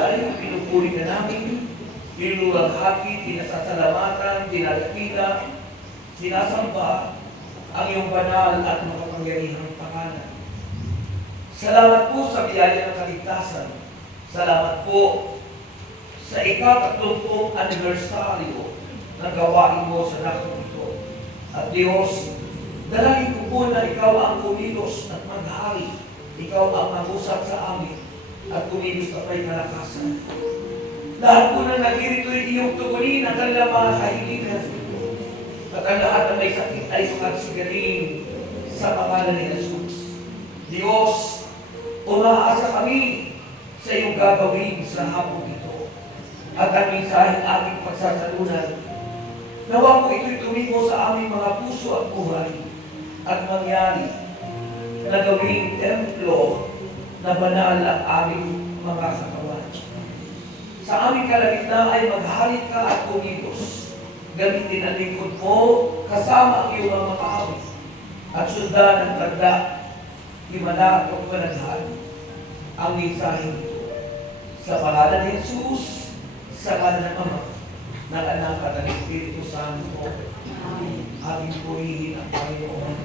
tunay, pinupuri ka namin, pinululaghati, pinasasalamatan, dinalakila, sinasamba ang iyong banal at makapangyarihang pangalan. Salamat po sa biyaya ng kaligtasan. Salamat po sa ika-30 anibersaryo ng gawain mo sa dakong ito. At Diyos, dalangin ko po na ikaw ang kumilos at maghari. Ikaw ang mag-usap sa amin at kumilos na pa'y kalakasan. Lahat po ng nagirito'y iyong tugunin ang kanilang mga kahilingan. At ang lahat na may sakit ay magsigaling sa pangalan ni Jesus. Diyos, umaasa kami sa iyong gagawin sa hapong ito. At ang mensaheng ating pagsasalunan, nawa po ito'y tumingo sa aming mga puso at buhay at mangyari na gawing templo na banal ang aming mga katawan. Sa aming kalagitnaan ay maghari ka at kumilos. Gamitin ang lingkod mo kasama ang iyong mga kaawit at sundan ang tanda, himala at pagpanaghan ang mensahe nito. Sa pangalan ni Jesus, sa pangalan ng Ama, ng Anak at ng Espiritu Santo, ating purihin ang Panginoon.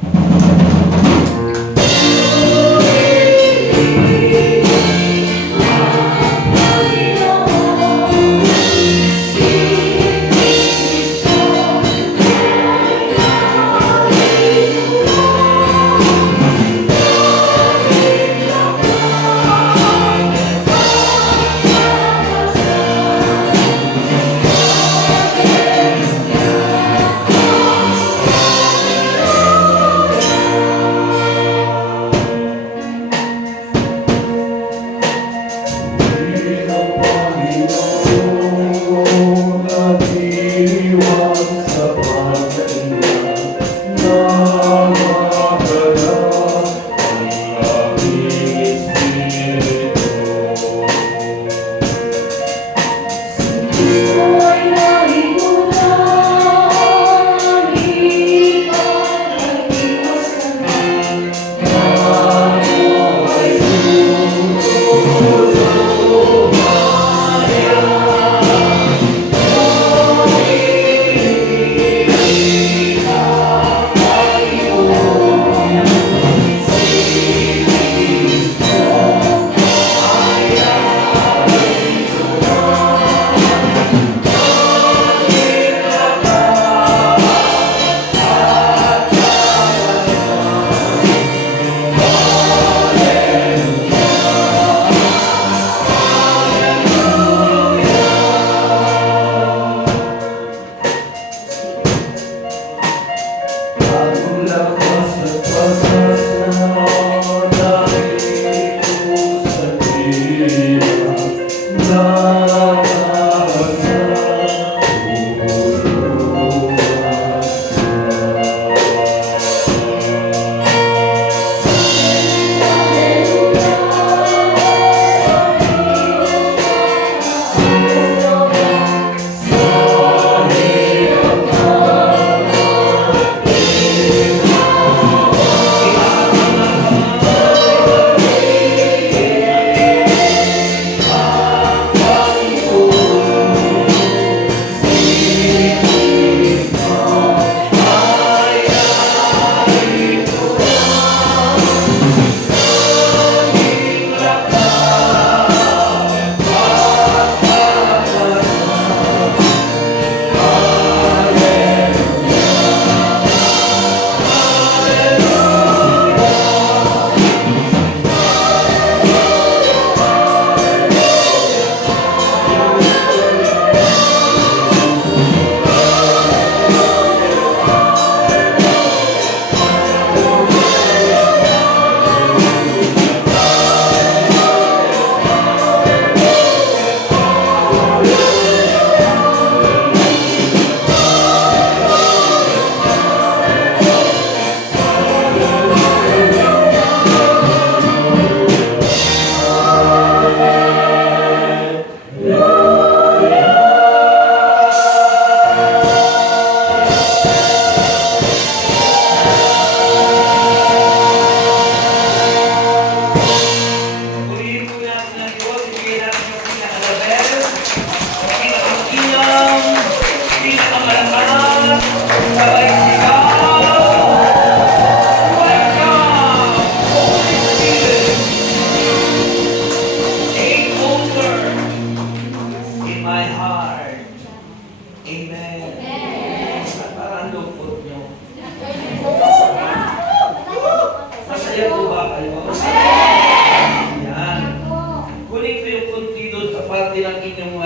parte ng inyong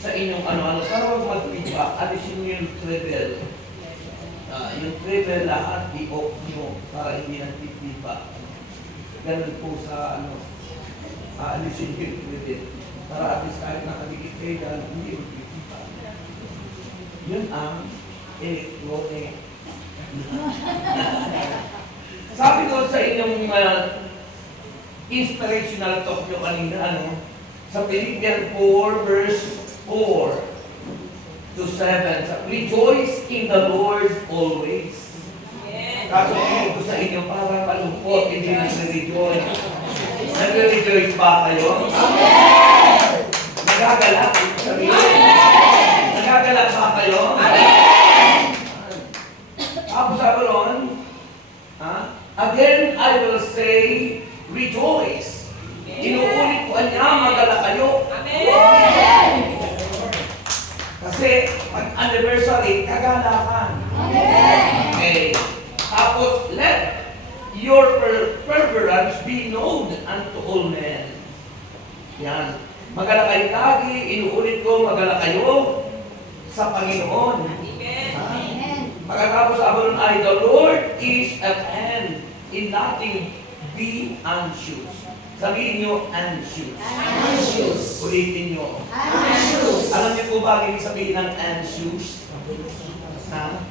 sa inyong ano-ano, para huwag mag-feedback, alisin nyo yung treble. Yung treble lahat, i-off nyo para hindi nag-feedback. Ganun po sa ano, alisin nyo yung treble. Para at least kahit nakadikit kayo, hindi mag-feedback. Yun ang electronic. Sabi ko sa inyong inspirational talk nyo kanina, ano, sa Philippians 4 verse 4 to 7, rejoice in the Lord always. Kaso ko sa inyo para malungkot, hindi nag-rejoice. Nag-rejoice ba kayo? Nagagalak? Nagagalak ba kayo? Tapos sabi ron, again I will say, rejoice. Inuulit ko niya, magalak kayo. Amen! Kasi pag-anniversary, kagalakan. Amen! Okay. Tapos, let your perseverance be known unto all men. Yan. Magalak kayo lagi, inuulit ko, magalak kayo sa Panginoon. Amen! Pagkatapos sabi nun ay, the Lord is at hand, in nothing be anxious. Sabihin nyo, anxious. Anxious. Ulitin nyo. Anxious. Alam niyo po ba ibig sabihin ng anxious? Ha?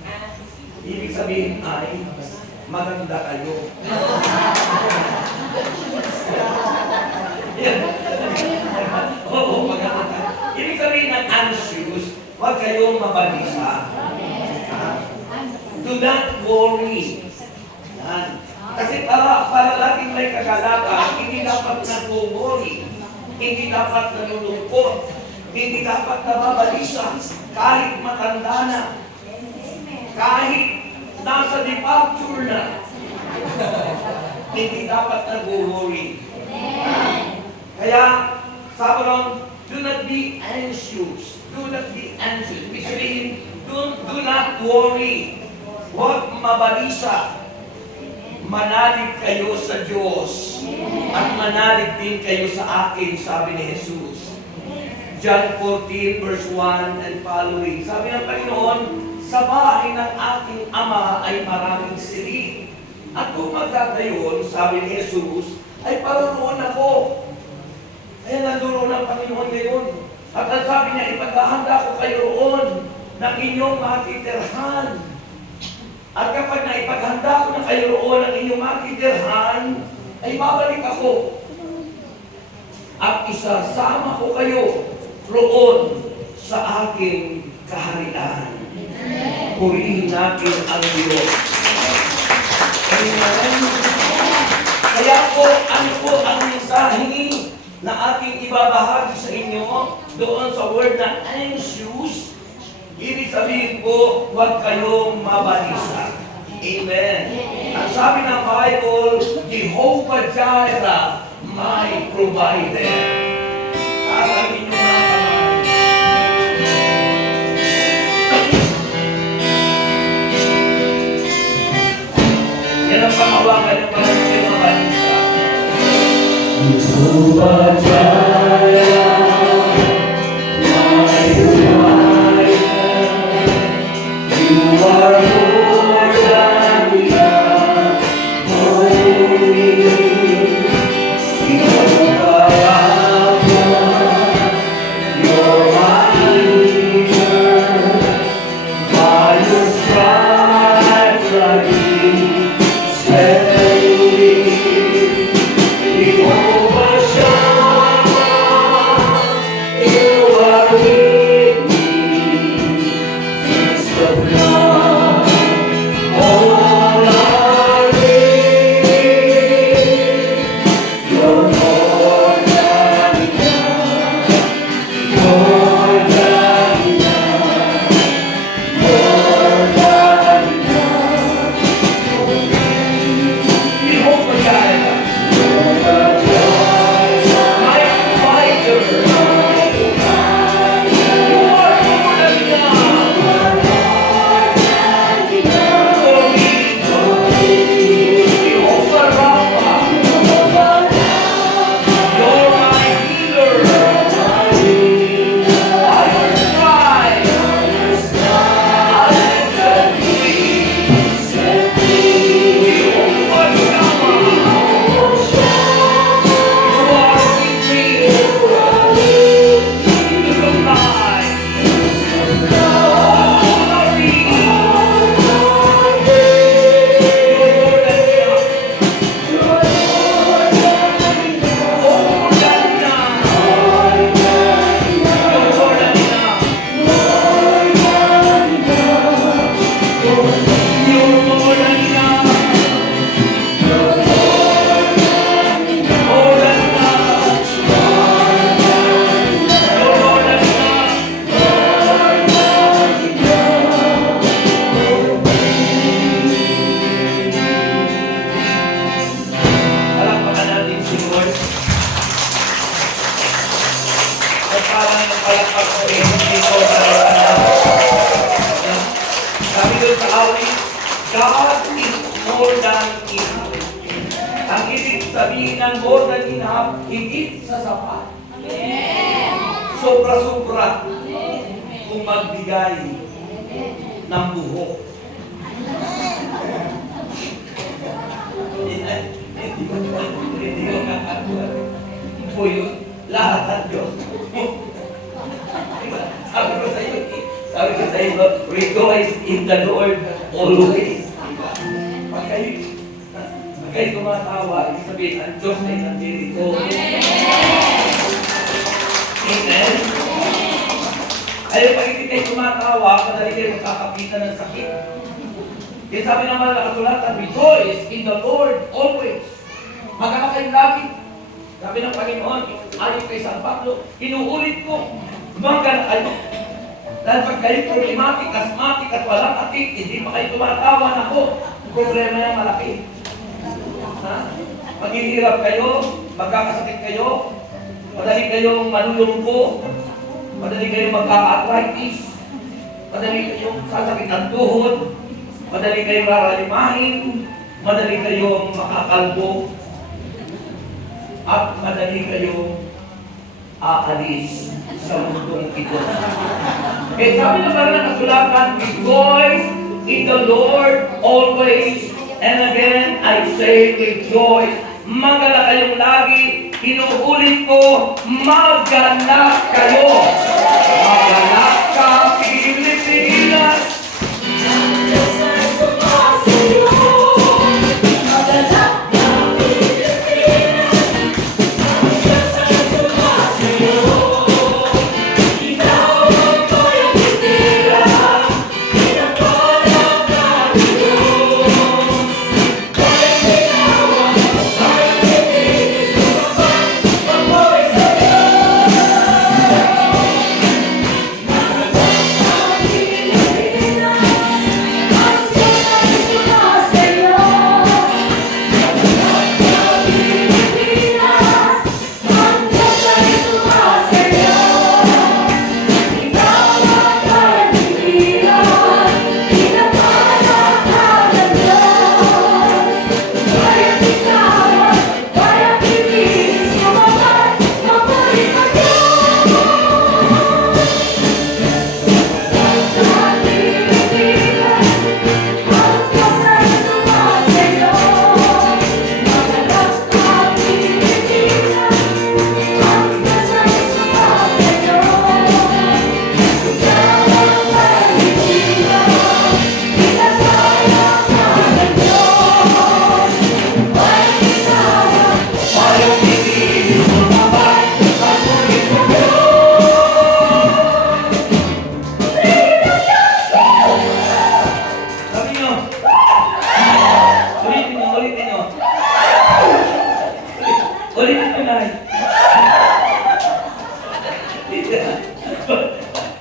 Ibig sabihin ay, maganda kayo. Oo, maganda. Ibig sabihin ng anxious, huwag kayong mabalisa. Do not worry. Yan. Kasi para laging may kagalakan, hindi dapat nag-worry, hindi dapat nalulungkot, hindi dapat nababalisa, kahit matanda na, kahit nasa departure na, hindi dapat nag-worry. Kaya, sabi ron, do not be anxious. Do not be anxious. Ibig sabihin, do not worry. Huwag mabalisa. Manalig kayo sa Diyos at manalig din kayo sa akin, sabi ni Jesus. John 14 verse 1 and following. Sabi ng Panginoon, sa bahay ng aking Ama ay maraming silid. At kung magkagayon, sabi ni Jesus, ay paroroon ako. Kaya nandoon ang Panginoon ngayon. At ang sabi niya, ipaghahanda ko kayo roon ng inyong matitirhan. At kapag naipaghanda ko na kayo roon ang inyong matitirhan, ay babalik ako. At isasama ko kayo roon sa aking kaharian. Purihin natin ang Diyos. Amen. Kaya po, ano po ang mensahe na aking ibabahagi sa inyo doon sa word na anxious? Ibig sabihin po, huwag kayong mabalisa. Amen. Ang sabi ng Bible, Jehovah Jireh, my provider. Tawagin nyo mga kamay. Yan ang pamawagan ng mga kayo mabalisa. Jehovah Jireh, my provider. You are more than enough for me. Jehovah Rapha, you're my healer. By your stripes I am set free. Jehovah Shammah, palakpak ko rin dito sa sabi doon sa awit, God is more than enough. Ang ibig sabihin ng more than enough, higit sa sapat. Sobra-sobra kung magbigay ng buhok. Hindi ko nakakatuwa. Po yun, lahat ang Diyos. Sabi ko sa iyo, rejoice in the Lord always. Pag kayo tumatawa, ibig sabihin, ang Diyos ay nandirito. Amen? Ayaw pag hindi kayo tumatawa, madali kayo magkakapitan ng sakit. Kaya sabi naman na kasulatan, rejoice in the Lord always. Magkaka kayong lagi. Sabi ng Panginoon, ayon kay San Pablo, inuulit ko, magkaka kayo. Dahil pag kayo problematic, asthmatic at walang atik, hindi pa kayo tumatawa na ako. Problema yan malaki. Ha? Maghihirap kayo, magkakasakit kayo, madali kayong malulungko, madali kayong magkaka-arthritis, madali kayong sasakit ang tuhod, madali kayong raralimahin, madali kayong makakalbo, at madali kayong aalis sa mundong ito. Kaya sabi na parang nakasulatan, rejoice in the Lord always. And again, I say rejoice. Magala kayong lagi. Inuulit ko, magala kayo. Magala ka, Pilipinas.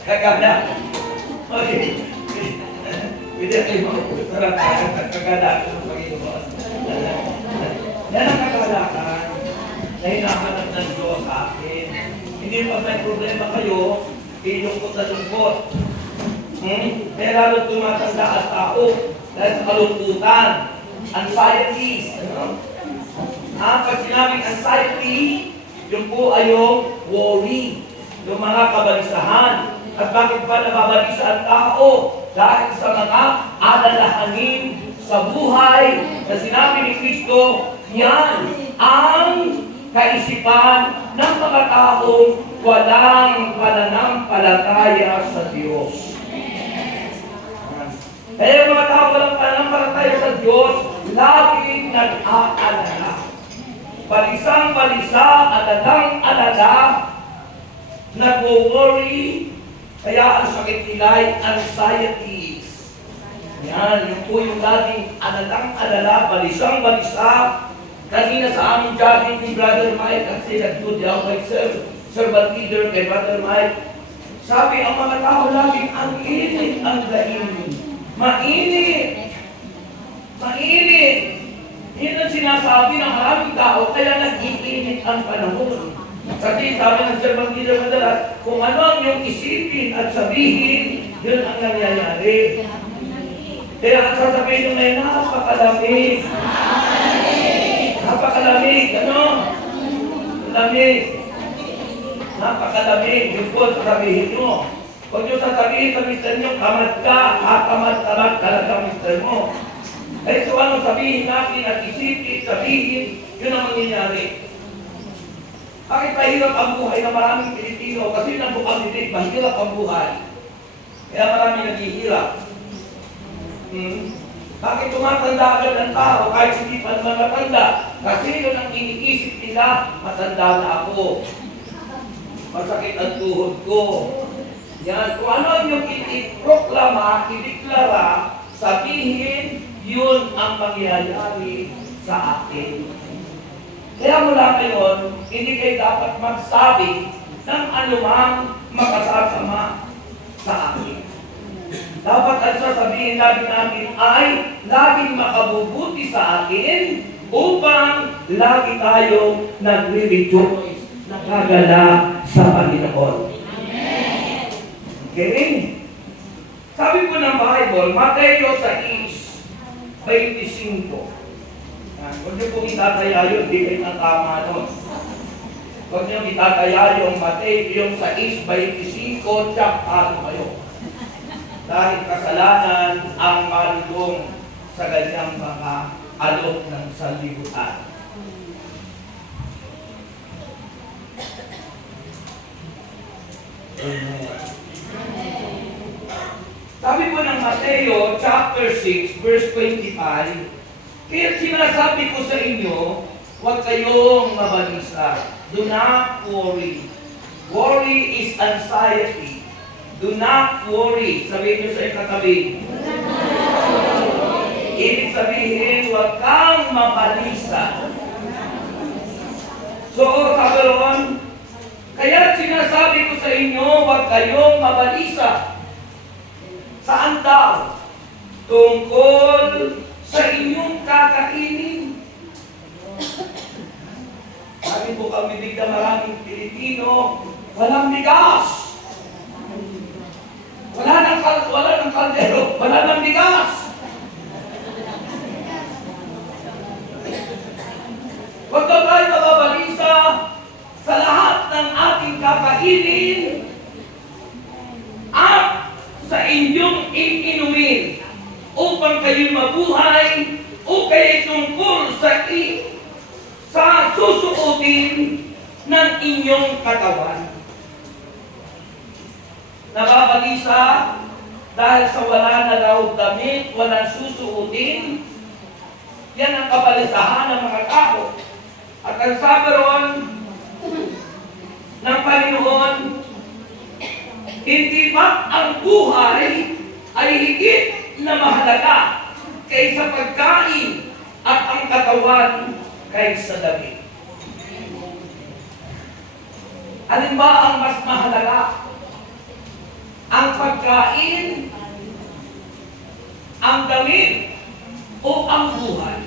Kagada. Okay. Hindi kayo makapagtarang kagada ng Panginoon. Yan ang kagalakan na hinahanap ng Diyos sa akin. Hindi pa may problema kayo, ilungkot na lungkot. Kaya lalo tumatanda ang tao dahil sa kalungkutan, anxieties. Pag sinabing anxiety, yung po ay yung worry, yung mga kabalisahan. At bakit ba nababalisa ang tao? Dahil sa mga alalahanin sa buhay na sinabi ni Kristo, yan ang kaisipan ng mga taong walang pananampalataya sa Diyos. Kaya yung mga tao walang pananampalataya sa Diyos, laging nag-aalala. Balisang-balisa, alalang-alala, nag-worry, kaya ang sakit nila ay anxieties. Yan, yun po yung laging alalang-alala, balisang-balisa. Kanina sa aming jogging ni Brother Mike, kasi nag-good ako kay servant leader kay Brother Mike. Sabi, ang mga tao laging ang init ang dahilan. Mainit! Mainit! Yan ang sinasabi ng maraming tao, kaya nag-iinit ang panahon. Kasi sabi ng Sir Bangkila madalas, kung ano ang iyong isipin at sabihin, yun ang nangyayari. Kaya ang sasabihin nyo ngayon, napakalamig. Napakalamig, ano? Lamig. Napakalamig. Yun po sasabihin nyo. Huwag nyo sasabihin sa mister nyo, tamad ka, tamad talaga mister mo. Kaya so ano sabihin natin at isipin, sabihin, yun ang mangyayari. Bakit mahirap ang buhay ng maraming Pilipino? Kasi nabukang bibig, mahirap ang buhay. Kaya maraming naghihirap. Bakit tumatanda agad ang tao kahit hindi pa naman matanda? Kasi yun ang iniisip nila, matanda na ako. Masakit ang tuhod ko. Yan, kung ano yung i-proklama, i-deklara, sabihin, yun ang mangyayari sa akin. Kaya mula ngayon, hindi kayo dapat magsabi ng anumang makasasama sa akin. Dapat ang sasabihin lagi natin ay laging makabubuti sa akin upang lagi tayong nagre-rejoice, nakagala sa Panginoon. Okay? Sabi po ng Bible, Mateo 6:25. Huwag niyo pong itataya yun, di kayo ng tama nun. Huwag niyo itataya yung Mateo, yung 6:25, tsaka kayo. Dahil kasalanan ang malugong sa ganyang mga alok ng sanlibutan. Amen. Sabi po ng Mateo chapter 6 verse 25, kaya sinasabi ko sa inyo, huwag kayong mabalisa. Do not worry. Worry is anxiety. Do not worry. Sabihin niyo sa ikatabi. Ibig sabihin, huwag kang mabalisa. So, sabi ron, kaya sinasabi ko sa inyo, huwag kayong mabalisa. Saan daw? Tungkol sa inyong kakainin. Sabi po kang bibig na maraming Pilipino, walang bigas. Wala ng kaldero, wala ng bigas. Huwag daw tayo mababalisa sa lahat ng ating kakainin at sa inyong iinumin upang kayo'y mabuhay o kayo'y tungkol sa susuotin ng inyong katawan. Nababalisa dahil sa wala na daw damit, walang susuotin. Yan ang kabalisahan ng mga tao. At ang sabi ron ng Panginoon, hindi ba ang buhay ay higit na mahalaga kaysa pagkain at ang katawan kaysa damit? Alin ba ang mas mahalaga? Ang pagkain, ang damit, o ang buhay?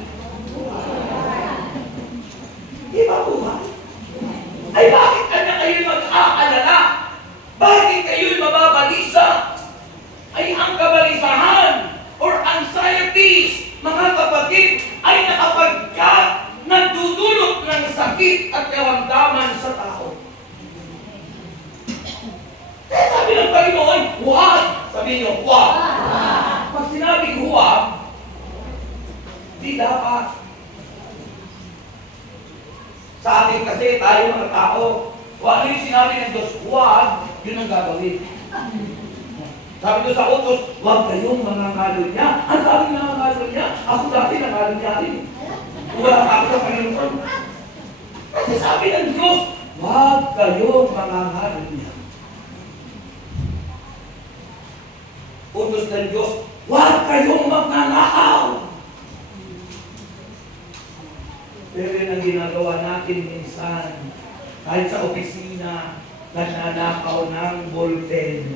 Di ba buhay? Ay bakit kanya kayo mag-aalala? Bakit kayo'y mababalisa? Ay ang kabalisahan or anxieties, mga kapatid, ay nagdudulot ng sakit at karamdaman sa tao. Kaya sabi ng Panginoon, huwag! Sabi niyo, huwag! Pag sinabing huwag, di dapat. Sa atin kasi, tayo mga tao, kung ano yung sinabi ng Diyos, huwag, yun ang gagawin. Sabi ko sa utos, huwag kayong mangangalo niya. Ang daming nangangalo niya. Ako dati nangalo niya rin. Wala ako sa Panginoon. Kasi sabi ng Diyos, huwag kayong mangangalo niya. Utos ng Diyos, huwag kayong magnanakaw. Pero yun ang ginagawa natin minsan. Kahit sa opisina, nagnanakaw ng ballpen.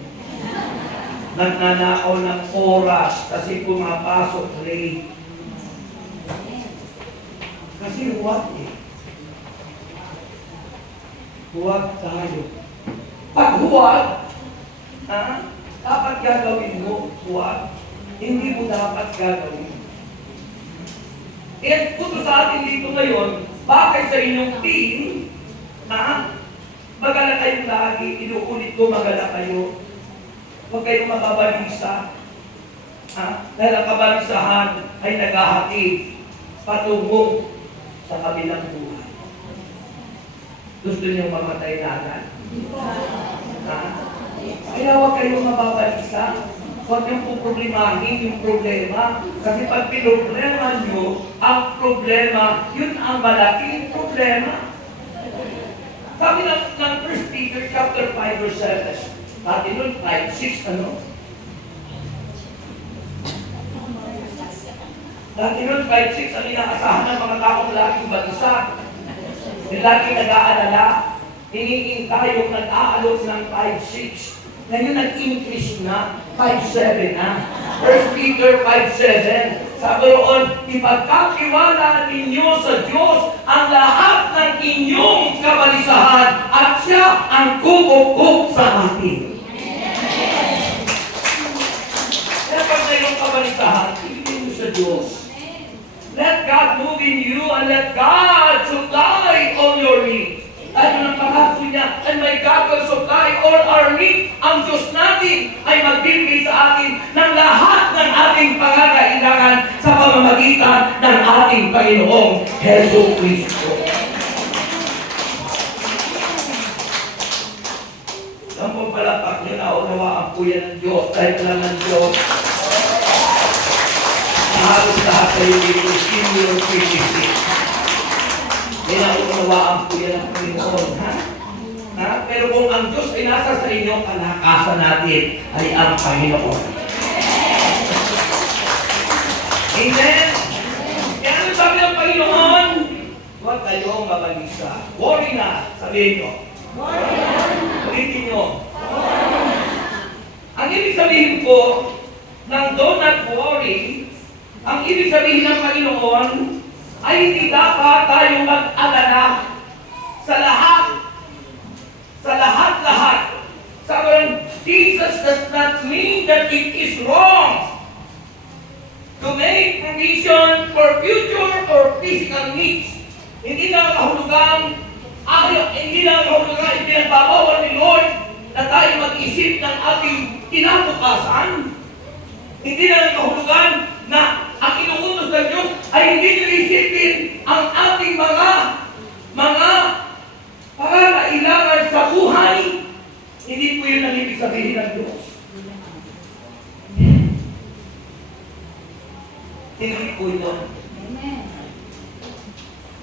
Nagnanakaw ng oras kasi pumapasok late. Kasi what eh? huwag tayo. Pag huwag, dapat gagawin mo, huwag. Hindi mo dapat gagawin. Kaya puto sa atin dito ngayon, bakit sa inyong team, magala kayong lagi, inuulit ko magala kayo. Huwag kayong mababalisa. Dahil ang kabalisahan ay naghahatid patungo sa kabilang buhay. Gusto niyong mamatay na agad? Kaya huwag kayong mababalisa. Huwag niyong puproblemahin yung problema. Kasi pag pinoblema niyo ang problema, yun ang malaking problema. Sabi ng 1 Peter chapter 5 verse 7. Natin nun, 5, 6, ano? Dati nun, 5-6, ang inaasahan ng mga taong laging balisa. Yung laging nag-aalala, hinihinta yung nag-aalok ng 5-6. Ngayon, nag-increase na, 5-7 na. 1 Peter 5-7. Sabi roon, ipagkatiwala ninyo sa Diyos ang lahat ng inyong kabalisahan at siya ang kukukuk sa atin. Kaya pag mayroong kabalisahan, ibigay mo sa Diyos. Let God move in you and let God supply all your needs. Ano ng pangako niya? And my God will supply all our needs. Ang Diyos natin ay magbibigay sa atin ng lahat ng ating pangangailangan sa pamamagitan ng ating Panginoong Hesus Kristo. Ang pagpalapak niyo na unawaan po yan ng Diyos dahil lang ng Diyos. Halos lahat kayo dito, senior 26. Inaunawaan po yan ang Panginoon, Pero kung ang Diyos ay nasa sa inyo, kalakasan natin ay ang Panginoon. Amen? Kaya ano sabi ng Panginoon? Huwag kayong mabalisa. Worry na, sabihin nyo. Ulitin nyo. Ang ibig sabihin po, ng do not worry, ang ibig sabihin ng Panginoon ay hindi dapat tayong mag-alala sa lahat. Sa lahat-lahat. Sabi, Jesus does not mean that it is wrong to make provision for future or physical needs. Hindi na kahulugang ipinagbabawal ni Lord na tayo mag-isip ng ating kinabukasan. Hindi na kahulugan na ang inuutos ng Diyos ay hindi nyo isipin ang ating mga pangangailangan sa buhay. Hindi po yun ang ibig sabihin ng Diyos. Hindi po yun.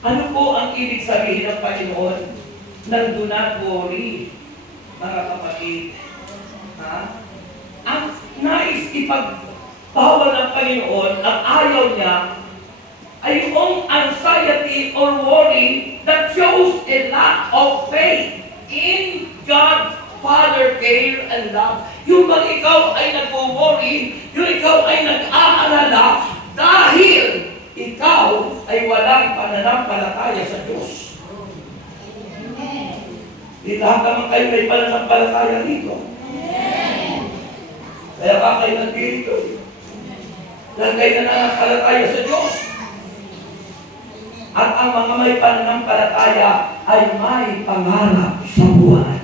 Ano po ang ibig sabihin ng Panginoon ng do not worry, mga kapatid? Ang nais ipagpawal ng Panginoon, ang ayaw niya, ay yung anxiety or worry that shows a lack of faith in God's Father care and love. Yung bang ikaw ay nag-worry, yung ikaw ay nag-aalala dahil ikaw ay walang pananampalataya sa Diyos. Di lahat naman kayo may pananampalataya dito. Kaya ba kayo nandito? Dahil kayo nananampalataya sa Diyos. At ang mga may pananampalataya ay may pangarap sa buhay.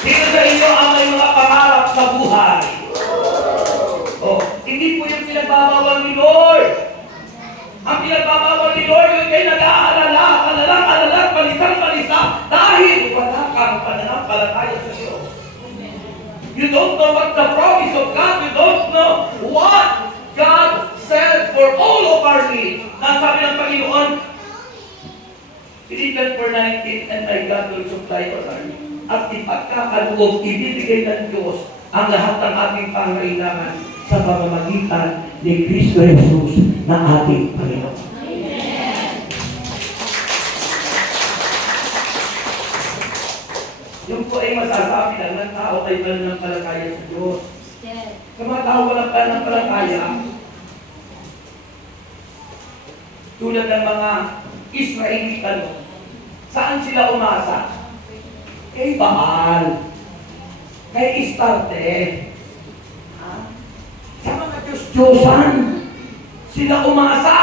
Dito sa inyo ang may mga pangarap sa buhay. Hindi po yung pinagbabawal ni Lord. Ang pinagbabawal ni Lord yung kayo nag-aalala, balisang-balisa, dahil wala kang pananampalataya sa Diyos. You don't know what the promise of God, you don't know what God said for all of our needs. Nasabi ng Panginoon, Philippians 4:19, and my God will supply all our needs. At ipagkakaluog, ibibigay ng Diyos ang lahat ng ating pangailangan sa pamamagitan ni Kristo Jesus na ating Panginoon. Amen. Yung po ay masasabi lang ng tao ay pananampalataya sa Diyos. Sa mga tao walang pananampalataya, tulad ng mga Israelita noon. Saan sila umasa? Kay Baal. Kay Istarte. Sa mga Diyos-Diyosan, sila umasa.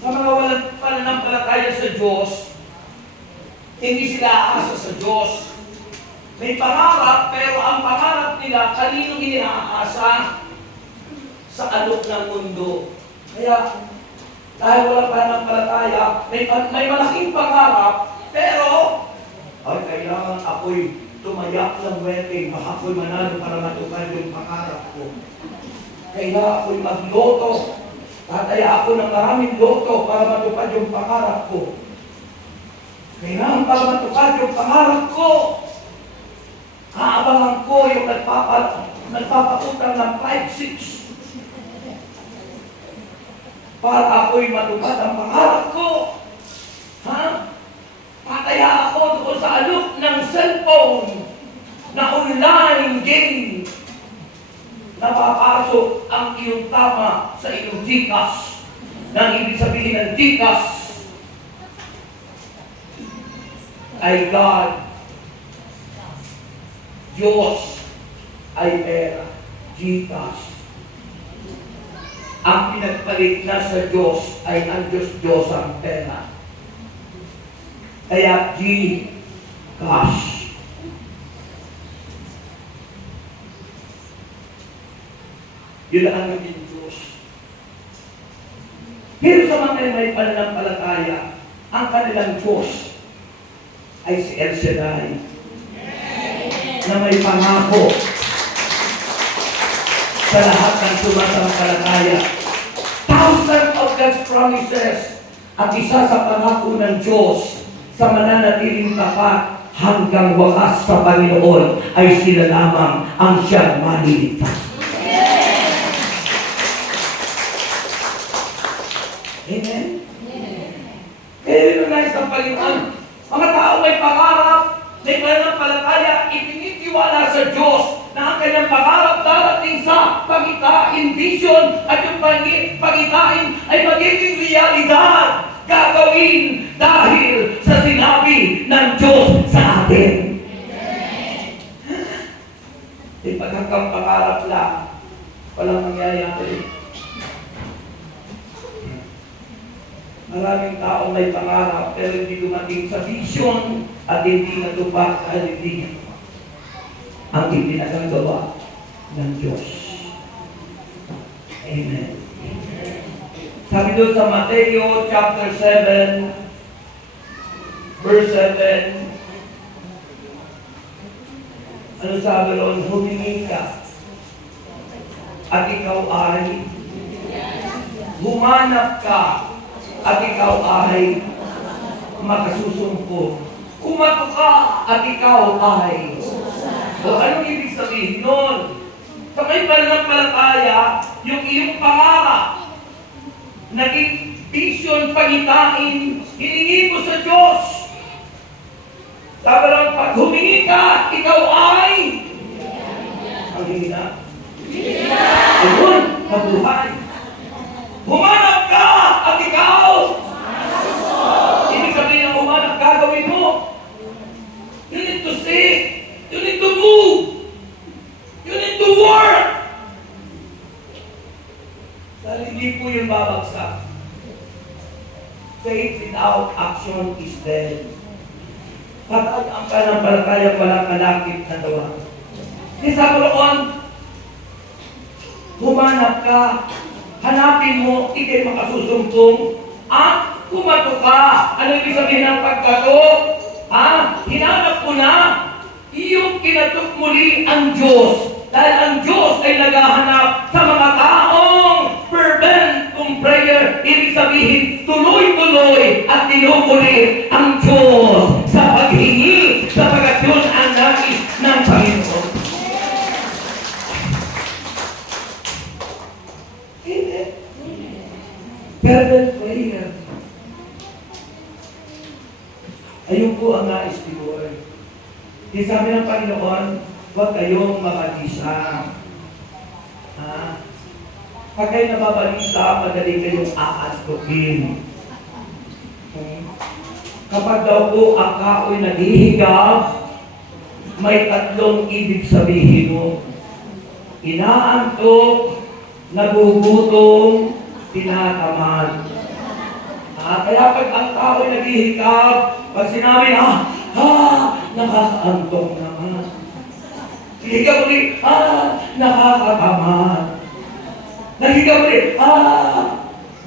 Sa mga walang pananampalataya sa Diyos, hindi sila aasa sa Diyos. May pangarap, pero ang pangarap nila, kanino iniaasa? Sa alok ng mundo. Kaya, dahil wala pananampalataya, may malaking pangarap, pero, ay, kailangan ako'y tumayak ng wedding, baka ako'y manalo para matupad yung pangarap ko. Kailangan ako'y magloto. Tataya ako ng maraming loto para matupad yung pangarap ko. Kailangan para matupad yung pangarap ko. Kaabangan ko yung nagpapakutang ng 5-6 para ako'y matupad ang pangarap ko. Ha? Tataya ako doon sa alok ng cellphone na online game. Napapasok ang iyong tama sa iyong Gcash. Nang ibig sabihin ng Gcash ay God. Diyos ay pera. Gcash. Ang pinagpalit na sa Diyos ay ang Diyos-Diyos ang pera. Kaya Gcash. Yun ang naging Diyos. Pero sa mga may pananampalataya, ang kanilang Diyos ay si El Shaddai, na may pangako sa lahat ng sumasampalataya. Thousands of God's promises, at isa sa pangako ng Diyos sa mananatiling tapat hanggang wakas sa Panginoon ay sila lamang ang siyang maliligtas. Amen? Kaya yun na isang Panginoon. Mga tao may pangarap, may pananampalataya, itinitiwala sa Diyos na ang kanyang pangarap darating sa pagitain, vision, at yung pagitain ay magiging realidad, gagawin dahil sa sinabi ng Diyos sa atin. Di pagkakang pangarap lang, walang mangyayari. Maraming tao may pangarap pero hindi dumating sa vision at hindi natupad dahil hindi ang ipinagagawa ng Diyos. Amen. Sabi doon sa Mateo chapter 7 verse 7, ano sabi doon? Humingi ka at ikaw ay humanap ka at ikaw ay makasusumpong. Kumato ka at ikaw ay. O anong ibig sabihin nun? Sa may pananampalataya, yung iyong pangarap, naging vision, pangitain, hiningi mo sa Diyos. Sabi lang, pag humingi ka, ikaw ay. Ang hingi na? Ayun, nabuhay. Humanap ka at ikaw. Ibig sabihin ng humanap, gagawin mo. You need to seek. You need to move. You need to work. Dahil hindi po yung babagsak. Faith without action is dead. Patay ang pananampalataya, walang kalakip na gawa. Di sa Panginoon, humanap ka. Hanapin mo, ikay makasusumpong, at kumato ka. Ano ibig sabihin ng pagkato? Hinanap mo na, iyong kinatok muli ang Diyos. Dahil ang Diyos ay naghahanap sa mga taong fervent kung prayer. Ibig sabihin, tuloy-tuloy at tinumuli ang Diyos sa paghingi, sapagat yun ang nais ng Panginoon. Fervent prayer. Ayun po ang nais ni Lord. Di sabi ng Panginoon, huwag kayong mabagisa. Pag kayo nababalisa, madali kayong aantukin. Kapag daw po ang kaoy naghihigab, may tatlong ibig sabihin mo. Inaantok, nagugutom, tinatamad. Kaya pag ang kaoy naghihigab, pag sinabi nakakaantok naman. Hihigab ulit, nakakatamad. Nahigab ulit,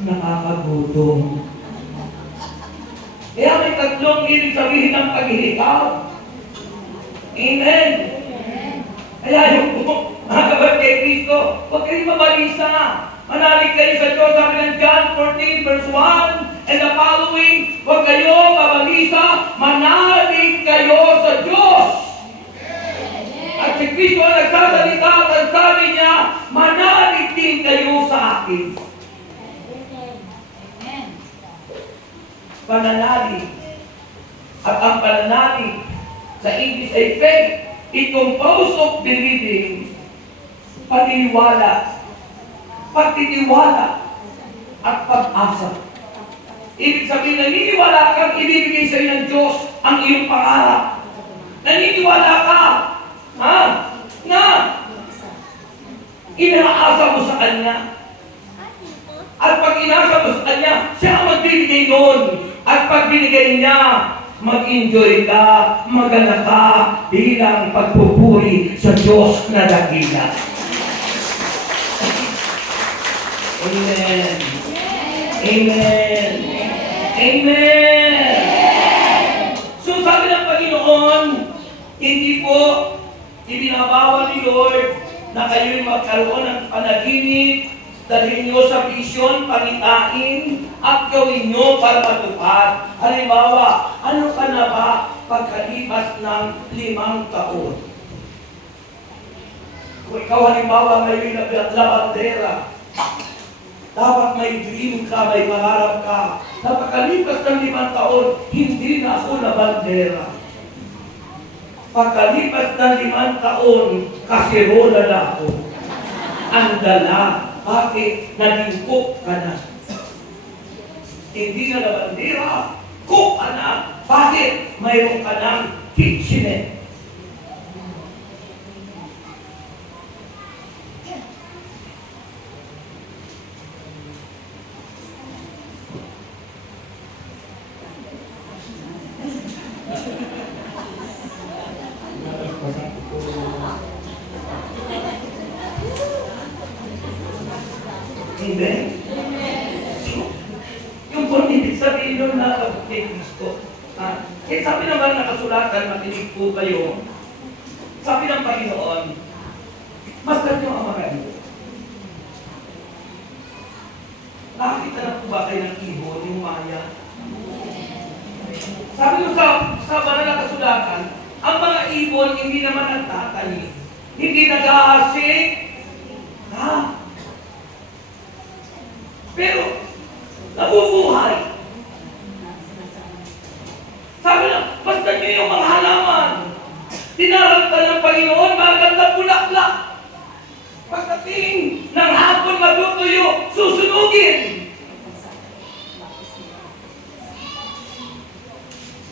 nakakagutom. Kaya may tatlong ibig sabihin ng paghihigab. Amen. Kaya yung mga kapatid kay Kristo, huwag kayong mabalisa. Manalig kayo sa Diyos. Sabi ng John 14 verse 1 and the following, huwag kayo mabalisa, manalig kayo sa Diyos. At si Kristo ang nagsasalita at sabi niya, manalig din kayo sa akin. Pananalig. At ang pananalig sa English ay faith. It composed of believing, paniniwala, pagtitiwala, at pag-asa. Ibig sabihin, naniniwala kang ibibigay sa iyo ng Diyos ang iyong pangarap. Naniniwala ka, na inaasa mo sa Kanya. At pag inasa mo sa Kanya, siya ang magbibigay noon. At pag binigay niya, mag-enjoy ka, magana ka bilang pagpupuri sa Diyos na dakila. Amen. Amen. Amen. So sabi ng Panginoon, hindi po ibinabawal ni Lord na kayo'y magkaroon ng panaginip, dalhin nyo sa vision, pangitain, at gawin nyo para matupad. Halimbawa, ano ka na ba pagkalipas ng 5 taon? Kung ikaw halimbawa ngayon na labandera, dapat may dream ka, may pangarap ka. Napakalipas ng 5 taon, hindi na ako labandera. Pagkalipas ng 5 taon, kasirola na ako. Ang dala. Bakit? Naging cook ka na. Hindi na labandera, cook ka na. Bakit? Mayroon ka ng kitchenette. Amen? Yung kung ibig sabihin nun na kay Kristo. Sabi naman nakasulatan, makinig po kayo. Sabi ng Panginoon, masdan nyo ang mga ito. Nakakita na po ba kayo ng ibon, yung maya? Sabi nyo sa banal na kasulatan, ang mga ibon hindi naman nagtatanim. Hindi nag-aasik. Pero, nabubuhay. Sabi na, basta nyo yung mga halaman. Tinaranta ng Panginoon, magandang bulaklak. Pagdating ng hapon matutuyo, susunugin.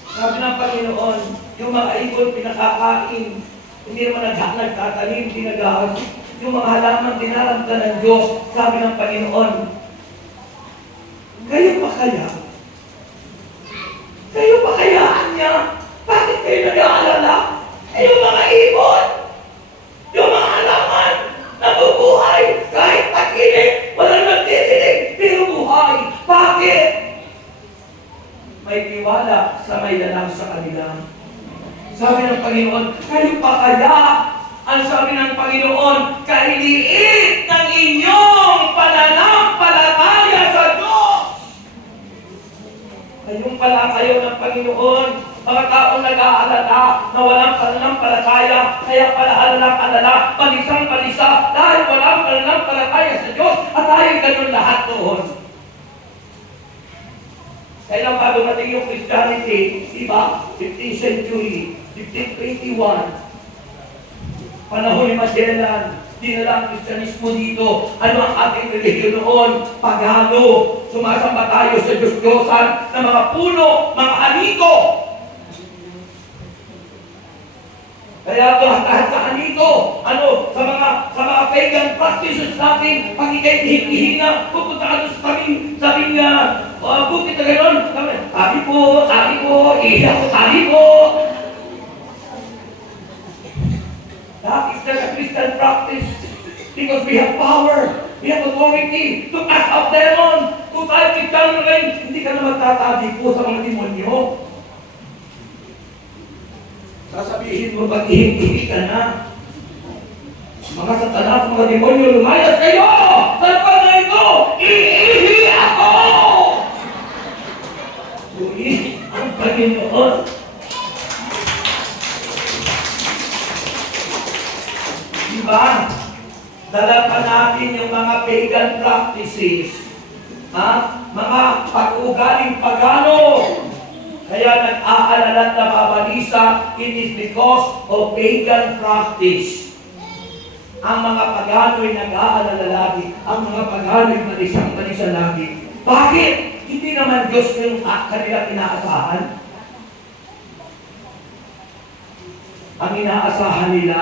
Sabi ng Panginoon, yung mga ibon pinakakain, hindi naman nagtatanim, hindi nag-aasik. Yung mga halaman tinaranta ng Diyos, sabi ng Panginoon, kayo pa kaya? Kayo pa kayaan niya? Bakit kayo nag-aalala? Yung mga ibon, yung mga halaman, nabubuhay kahit tag-init, walang nagtitinig, pero buhay. Bakit? May tiwala sa may dalang sa kanila. Sabi ng Panginoon, kayo pa kaya? Ang sabi ng Panginoon, kahiliit ng inyong pananampalataya sa Diyos. Kayong pala kayo ng Panginoon, mga taong nag-aalala na walang pananampalataya, kaya pala alala, palisang-palisa, dahil walang pananampalataya sa Diyos, at tayo ganun lahat doon. Kaya lang bago natin yung Christianity, diba? 15th century, 1521, panahon ni Magellan, dinala ang Kristyanismo dito. Ano ang ating relihiyon noon? Pagano. Sumasamba tayo sa Diyos-Diyosan ng mga puno, mga anito. Kaya lahat sa anito, sa mga pagan practices natin, pag ikay hihina, pupunta ka sa tabing bukit na gano'n. Sabi po, iiyak ko, sabi po. That is the Christian practice. Because we have power, we have authority to cast out demons. Kung tayo Kristiyano rin, hindi ka na magtatabi po sa mga demonyo. Sasabihin mo, ba't ihing-ihi ka na? Mga satanas, mga demonyo, lumayas kayo! Sa lugar na ito, iihi ako! Iihi ang Panginoon. Diba? Dala pa natin yung mga pagan practices. Mga pag-ugaling pagano. Kaya nag-aalala at nababalisa, it is because of pagan practice. Ang mga pagano'y nag-aalala lagi. Ang mga pagano'y malisang-malisa lagi. Bakit? Hindi naman Diyos yung kanila inaasahan. Ang inaasahan nila,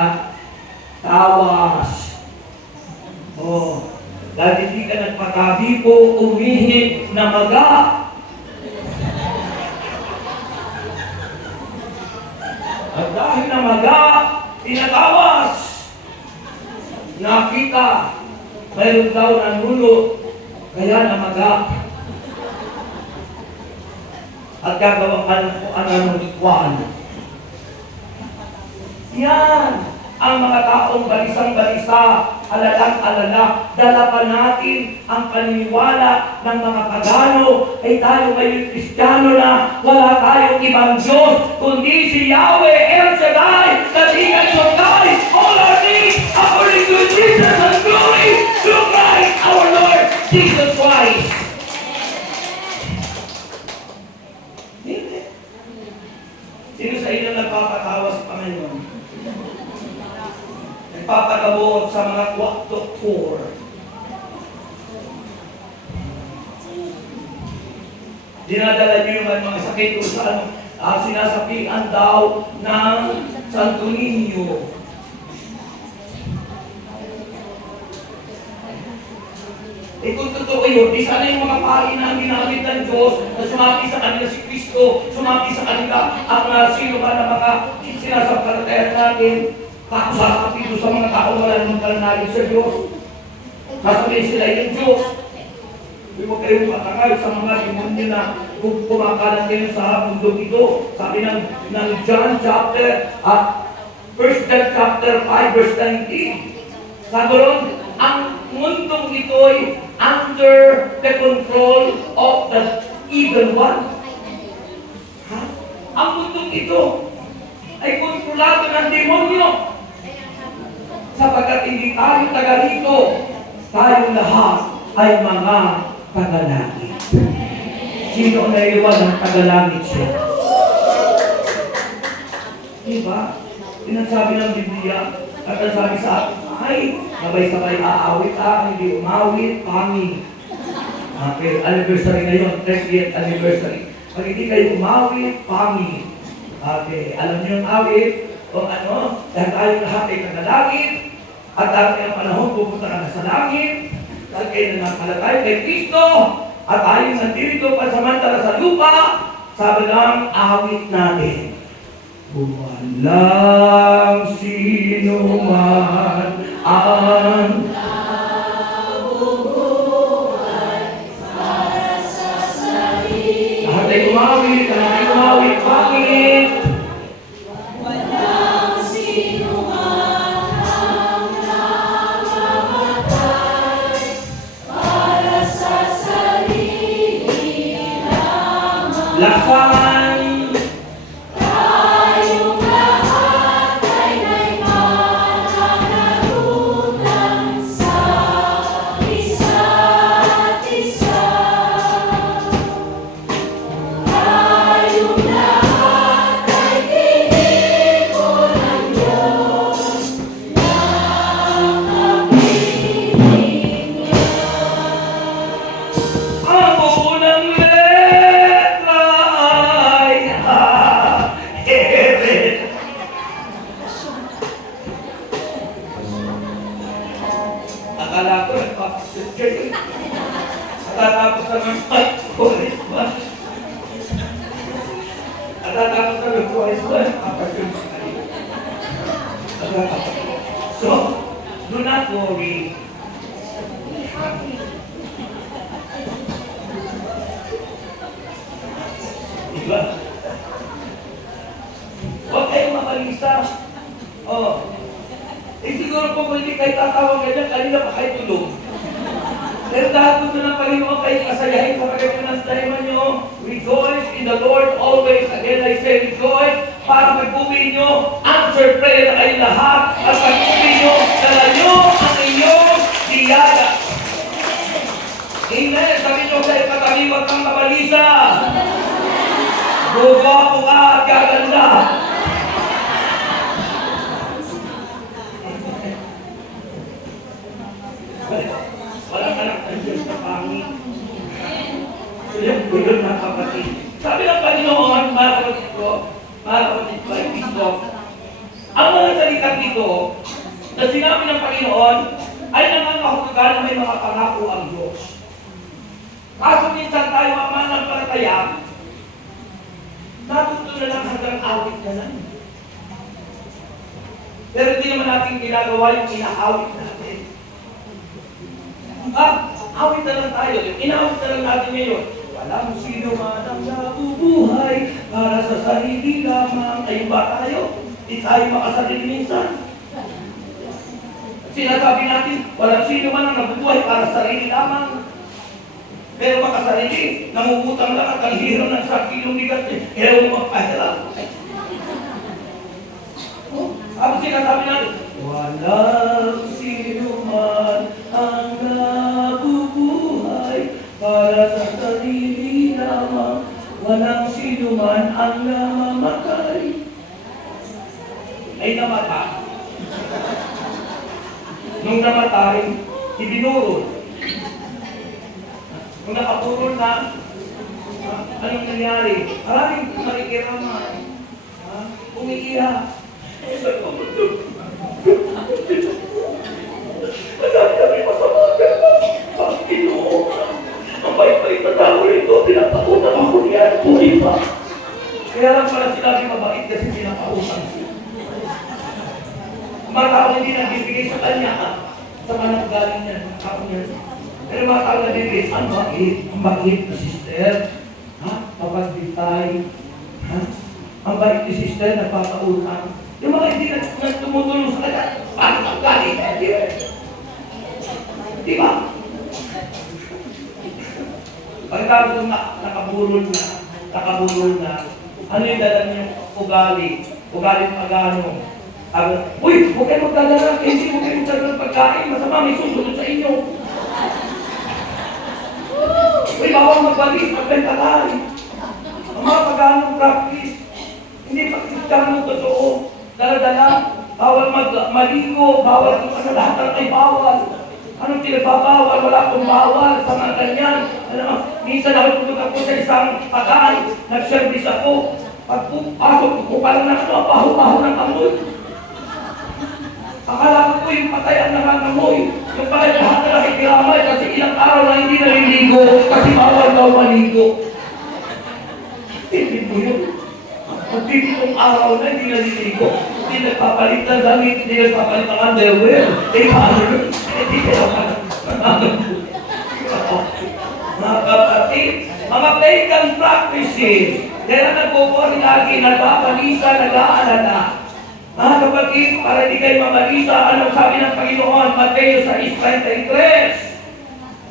tawas. Dahil hindi ka nagpatabi po, umihit na maga. At dahil na maga, tinatawas. Nakita, mayroon daw nanulo, kaya namaga. At gagawang ka ng anong ikwan. Yan, ang mga taong balisang-balisa, alalang-alala, dala pa natin ang paniniwala ng mga pagano, ay tayo ngayon Kristiyano na, wala tayong ibang Diyos, kundi si Yahweh, El Shaddai, the King of God, all our needs, according to Jesus and glory, through Christ our Lord, Jesus Christ. Sino sa inyo nagpapatawa sa Panginoon? Nagpapagamot sa mga doktor. Dinadala niyo yung mga sakit o sa sinasapian daw ng Santo Niño. Kung totoo yun, di sana yung mga pari na ginamit ng Diyos na sumati sa kanila si Kristo, sumati sa kanila ang sino ba na mga sinasampalatayan natin, kakusasapito sa mga tao wala namang pananalig sa Diyos. Sasabihin sila yung Diyos. Huwag kayong matangal sa mga demonyo na kumakalat kayo sa mundong ito. Sabi ng John chapter 1 John chapter 5 verse 19. Sabi ron, ang mundong ito'y under the control of the evil one. Ang mundong ito ay kontrolado ng demonyo. Sapagkat hindi tayo taga rito, tayong lahat ay mga tagalangit. Sino ang naiwan ng tagalangit siya? Diba? Sinasabi ng Biblia, at ang sabi sa akin, ay, sabay-sabay aawit hindi umawit, pangit. Okay, anniversary ngayon, 30th anniversary. Pag hindi kayo umawit, pangit. Okay, alam niyo yung awit, o dahil tayo lahat ay tagalangit, at dahil ang panahon pupunta ka na sa langit, dahil kayo na nakalatay kay Kristo, at tayo nandito pansamantala sa lupa, sabi lang, awit natin. Walang sino man ang nabubuhay para sa sarili. Lahat ay umawit, pangit. Walang sino man ang namamatay para sa sarili lamang. Laksan! Akala ko, nagpapasok kayo. Tatapos na ng chorus ba? Tatapos na ng chorus ba? Kapag-chorus ka rin. So, do not worry. Diba? Huwag kayong mabalisa. Oh. Eh siguro po kung hindi kayo tatawag ganyan, kanina pa kayo tulog. Pero dahil gusto ng Panginoon kayo kasayahin sa pagkakas ng nyo, rejoice in the Lord always. Again, I say rejoice para magpupi nyo, answer prayer na kayo lahat, at magpupi nyo, dala nyo ang inyong biyaya. Amen. Sabi nyo sa ipatabi, huwag kang mabalisa. Gugwapo ka at gaganda. Walang anak ng Diyos na pangit. So yan po yun mga kapatid. Sabi ng Panginoon, mga kapatid ko, ay Kristo, ang mga salita dito na sinabi ng Panginoon ay nangangahulugan na may mga pangako ang Diyos. Kaso minsan tayo mananampalataya, natuto na lang hanggang awit na lang. Pero hindi naman natin ginagawa yung inaawit natin. Awit na lang tayo. Yung inawit na lang natin ngayon. Walang sino man ang nabubuhay para sa sarili lamang. Ayun ba tayo? Di tayo makasarili minsan. Sinasabi natin, walang sino man ang nabubuhay para sa sarili lamang. Pero makasarili, namumutang lang at ang hiro ng 1 kilong bigas. Kaya mo magpahirap. Ano sinasabi natin? Walang sino man ang nabubuhay para sa sarili lamang. Walang sino man ang namamatay. Ay namatay. Nung namatay, ibinurol. Nung nakapurol na, anong nangyari? Maraming marikiraman. Umiiyak. Madami masama ka. Panginoon, ang bait-bait na tao rito, pinapakutang ako niya. Puri pa. Kaya lang pala sinabi mabait kasi pinapakutang siya. Mga tao hindi nagbibigay sa kanya, sa manang galing niya, ng tao niya. Pero mga tao nagbibigay, ang bait na sister, mapagbitay, ang bait ni sister, nagpapautang. Yung mga hindi tumutulong sa kanya, paano ang galing? Di ba? Pagkatapos nakabulol na, ano yung dala niyong ugali pagano? Uy, huwag kayo magdadala, hindi huwag kayo magdadala ng pagkain, masama may susunod sa inyo. Uy, bawal magbalis, magbenta tayo. Ang mga pagano practice, hindi pagkano totoo. Dala-dala, bawal maligo, bawal kung sa lahat ay bawal. Anong pinagbabawal? Wala akong bawal sa mga ganyan. Minsan ako pumunta po sa isang pagkaan, nag-service ako. Pagpasok ko parang baho-baho ng amoy. Akala ko po yung patay ang nangangamoy. Yung pala lahat na nakikiramay kasi ilang araw na hindi naliligo kasi bawal daw maligo. Hindi mo yun. Magpipitong araw na hindi naliligo. Hindi nagpapalit ng damit, hindi nagpapalit ng underwear. Eh, paano yun? Hindi kayo mga kapatid, mga pagan practices. Kaya nagpupuri lagi, nagpabalisa, nag-aalala. Mga kapatid, para di kayo mabalisa, anong sabi ng Panginoon? Mateo 6:33.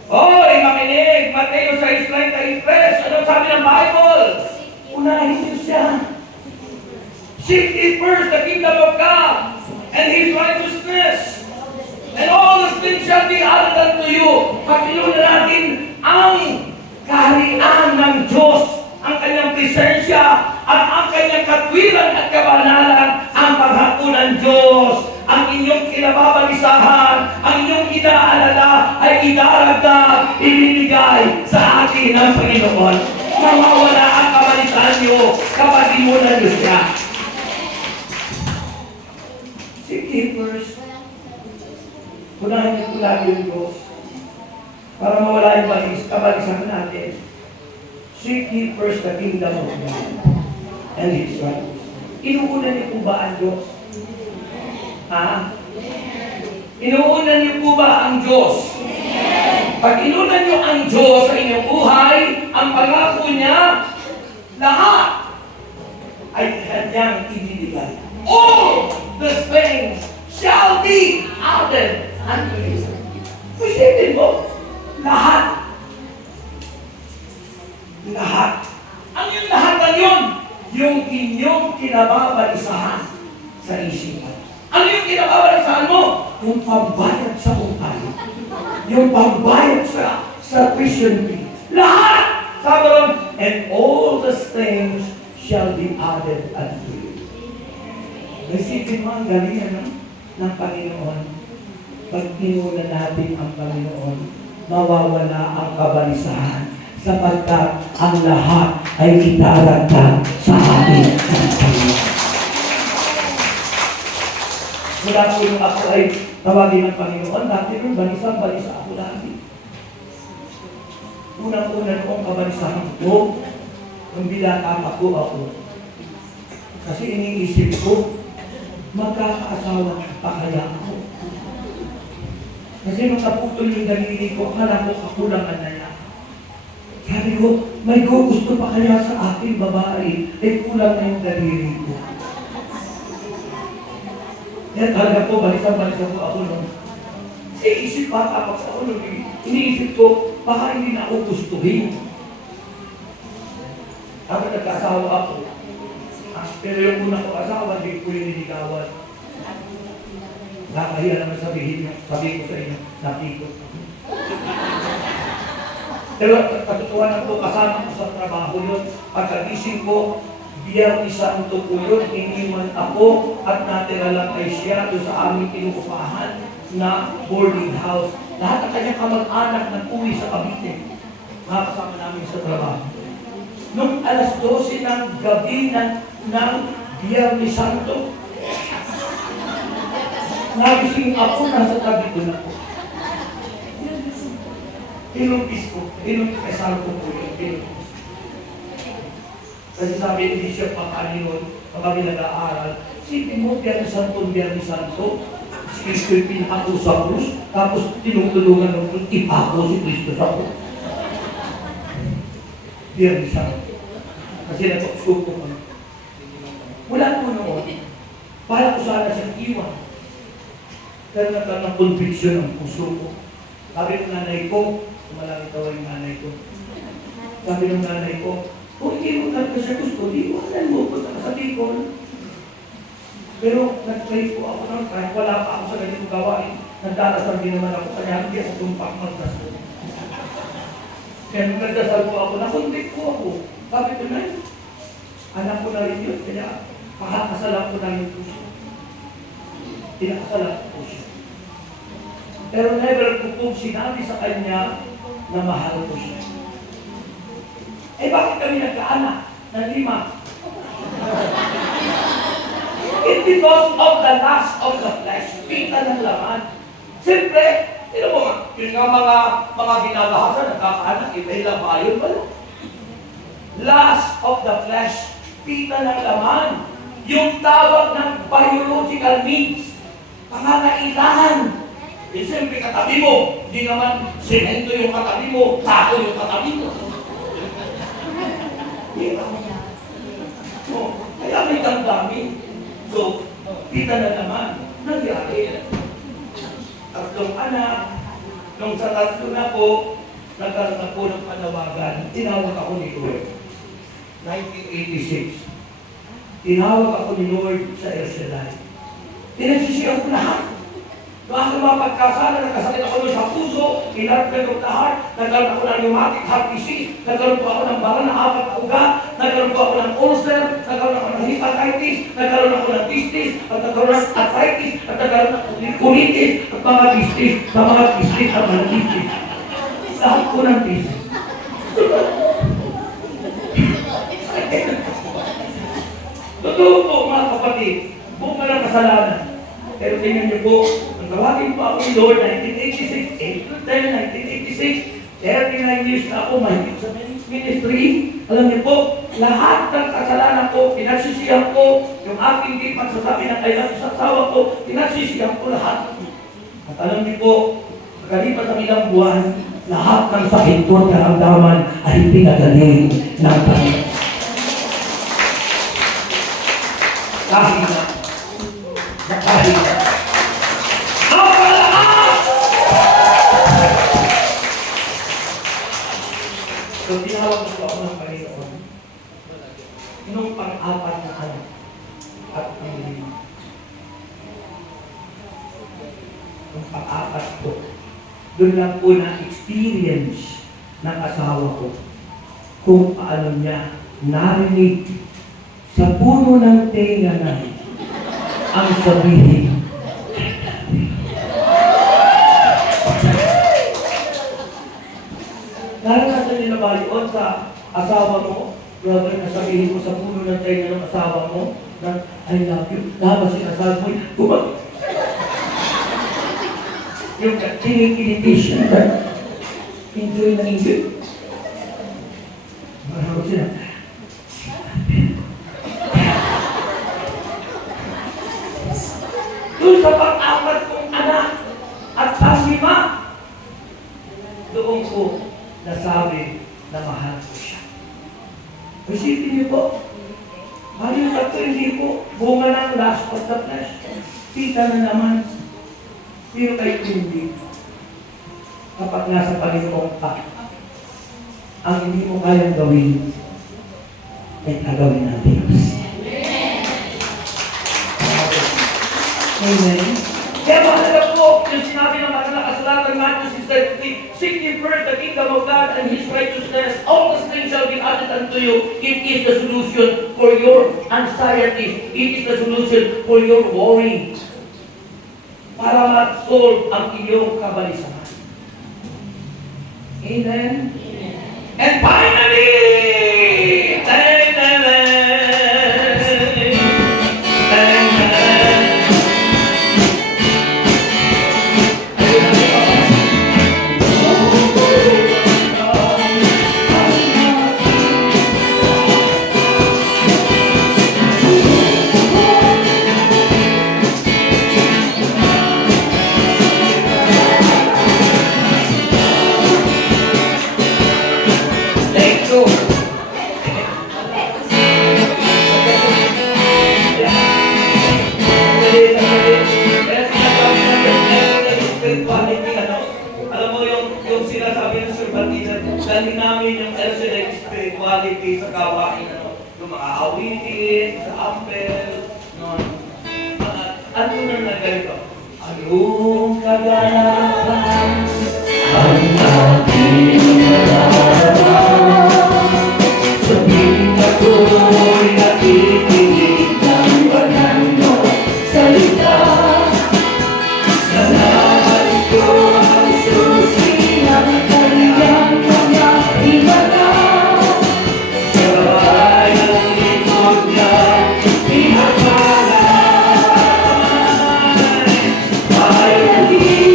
Hoy, makinig! Mateo 6:33. Anong sabi ng Bible? Unahin niyo siya. Seek ye first the kingdom of God and His righteousness, and all these things shall be added unto you. Pagkilunan natin ang kaharian ng Diyos, ang kanyang presensya, at ang kanyang katwiran at kabanalan, ang paghako ng Diyos. Ang inyong kinababalisahan, ang inyong inaalala ay idaragdag, ibibigay sa atin ng Panginoon. Mawawala ang kabalisahan nyo kapag imunan nyo siya. Seek ye first Unahin niyo po lagi yung Diyos para mawala yung kabalisan natin. Seek ye first the kingdom of God and His righteousness. Inuuna niyo po ba ang Diyos? Ha? Inuuna niyo po ba ang Diyos? Pag inuna niyo ang Diyos sa inyong buhay, ang pangako niya, lahat ay kanyang ibibigay. All the things shall be added unto you. Isipin mo, lahat. Lahat. Ang yung lahat na yun, yung inyong kinababalisahan sa isipan. Ano yung kinababalisahan mo? Yung pambayad sa utang. Yung pambayad sa tuition fee. Lahat! Sabi ron, and all the things shall be added unto you. Isipin mo ang galingan ng Panginoon. Pag inuna natin ang Panginoon, mawawala ang kabalisahan sapagkat ang lahat ay itaragdag sa atin ng Panginoon. Mula po yung ako ay tawagin ng Panginoon, dati nung balisa ako lagi. Unang-una noong kabalisahan ko, nung binata pa po ako. Kasi iniisip ko, magkakaasawa pa kaya ako. Kasi nung naputol yung daliri ko, akala ko kakulangan na niya. Sabi ko, may gusto pa kaya sa aking babae, kulang na yung daliri ko. Kaya talaga po, balisan po ako nung isip pa tapos ako nung iniisip ko, baka hindi na ako gustuhin. Tapos nagkasawa ako. Pero yung una ko asawa, hindi ko yung niligawan. Nakahiya naman sabihin ko sa inyo, napikot. Pero katotohanan ko, kasama ko sa trabaho yun. Pagkagising ko, Biyernes Santo po yun, iniwan ako at natira lang kay siya doon sa aming tinuupahan na boarding house. Lahat ng kanyang kamag-anak nag-uwi sa Cavite. Mga kasama namin sa trabaho. Nung alas 12 ng gabi ng Biyernes Santo, nagising ako, nasa tabi ko na po. Tinumpis kasal ko po yun, tinumpis. Kasi sabi, hindi siya pangalinon, pag kami nag-aaral. Sipin mo, Biyernes Santo, si Kristo yung pinako sa krus, tapos tinutulungan ng krus, ipako si Kristo sa krus. Biyernes Santo. Kasi nagpaksuko ko. Wala po noon. Para ko sana siyang iwan. Pero nagkaroon ng conviction ng puso ko. Sabi ng nanay ko, kumalangit daw yung nanay ko. Sabi ng nanay ko, kung hindi mo talaga siya gusto, di iwanan mo, punta ka sa Bicol. Pero nag-pray po ako nun, kahit wala pa ako sa ganitong gawain, nagdarasal din naman ako, kaya hindi ako tumpak magdasal. Kaya nung nagdasal po ako, nakuntik po ako. Sabi ko na yun, alam ko na rin yun, kaya pakakasalan ko na yun po siya. Pinakasalan ko po siya. Pero never ko po sinabi sa kanya na mahal ko siya. Eh bakit kami nagkaanak na 5? It's because of the lust of the flesh. Pita ng laman. Siyempre, yun mo nga, yun nga mga binabahasa, nagkakaanak, iba-ilang bayon ba? Lust of the flesh. Pita ng laman. Yung tawag ng biological needs. Pangangailangan. Eh, siyempre, katabi mo. Hindi naman semento yung katabi mo, tako yung katabi mo. So, kaya may damdamin. So, kita na naman, nangyari. 3 anak, nung sa 3 na po, nagkaroon na po ng panawagan. Tinawag ako ni Lord. 1986. Tinawag ako ni Lord sa El Shaddai. Pinagsisiyaw ko lahat. Bakit mapagkasala, nagkasakit ako sa puso, inarped of the heart, nagkaroon ako ng rheumatic heart disease, nagkaroon po ako ng bara na 4 na ugat, nagkaroon po ako ng ulcer, nagkaroon ako ng hepatitis, nagkaroon ako ng distis, at nagkaroon ng arthritis, at nagkaroon ng colitis, at mga distis, at mga distis, at mga distis. Lahat ko ng distis. Totoo po mga kapatid, buong mga kasalanan. Pero tingnan niyo po, ang gawa Tawagin po ako ni Lord 1986, April 10, 1986. 39 years na ako mahigit sa ministry. Alam niyo po, lahat ng kasalanan ko, pinagsisihan ko, yung aking di pagsasabi ng kailan sa asawa ko, pinagsisihan ko lahat. At alam niyo po, kalipas ng ilang buwan, lahat ng sakit ko at karamdaman ay pinagaling ng Panginoon. Kahit na. So, tinawag ko ako ng Panginoon. Nung pang-apat na anak at ang lima. Nung pang-apat ko, doon lang po na-experience ng asawa ko kung paano niya narinig sa puno ng tenga na ang sabihin. Naranasan niyo na ba yun sa asawa mo? Grabe na sabihin mo sa puno ng tenga ng asawa mo na I love you. Dapat sinasabi mo, yung kinikilisation ka. Enjoy na enjoy. Marami sila. Doon sa pang-apat kong anak at pang-lima, doon ko nasabi na mahal ko siya. Isipin niyo po, mahal yung tatlo, hindi po bunga ng last of the flesh. Kita na naman. Pero kayo hindi. Kapag nasa Panginoon ka, ang hindi mo kayang gawin, ay gagawin ng Diyos. Amen. Kaya mahalaga po, yung sinabi ng mga nakasalatan, Matthew 6:33, seek ye first the kingdom of God and His righteousness, all these things shall be added unto you. It is the solution for your anxieties. It is the solution for your worry. Para ma-solve ang iyong kabalisahan. Amen? And finally, dali namin yung excellent spirituality sa gawain, yung mga awitin, sa ampel, ano na ganito? Anong kaganapan ang aking nararamdaman? Sabihin ako'y nakikinig ng banal mo salita. Nalaman ko ang susi ng kanyang mga ibada. Sabay ang likod niya, pinapalay. Finally,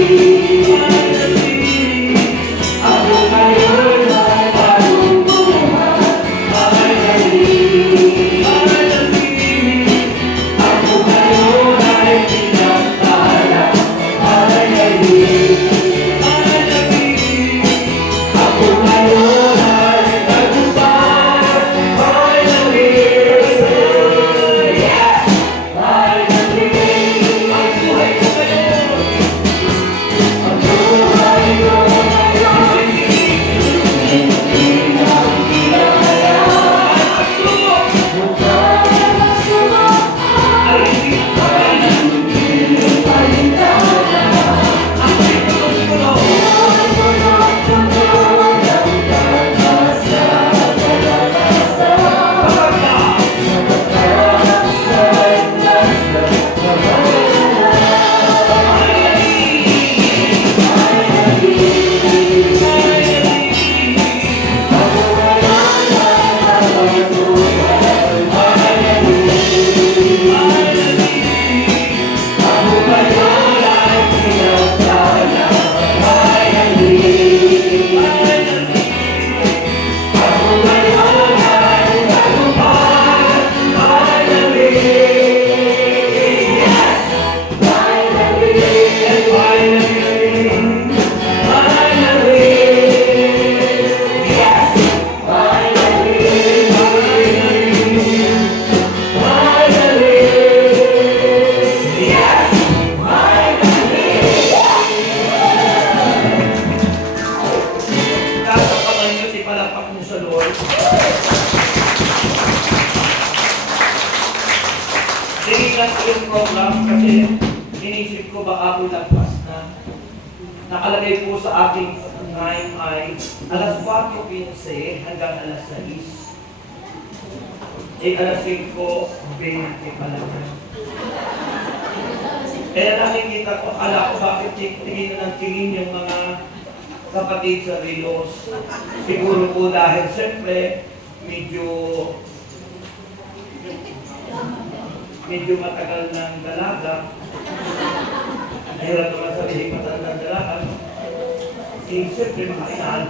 yan yung program kasi inisip ko baka po lagpas na. Nakalagay po sa ating time ay alas 4:15 hanggang alas 6. Eh, alas 5:20 pa lang. Kaya nakikita ko, akala ko bakit tingin na ng tingin yung mga kapatid sa Rilos. Siguro po dahil siyempre medyo matagal ng dalaga. Mahirap naman sabihin matagal ng dalaga. Siyempre mga inaan.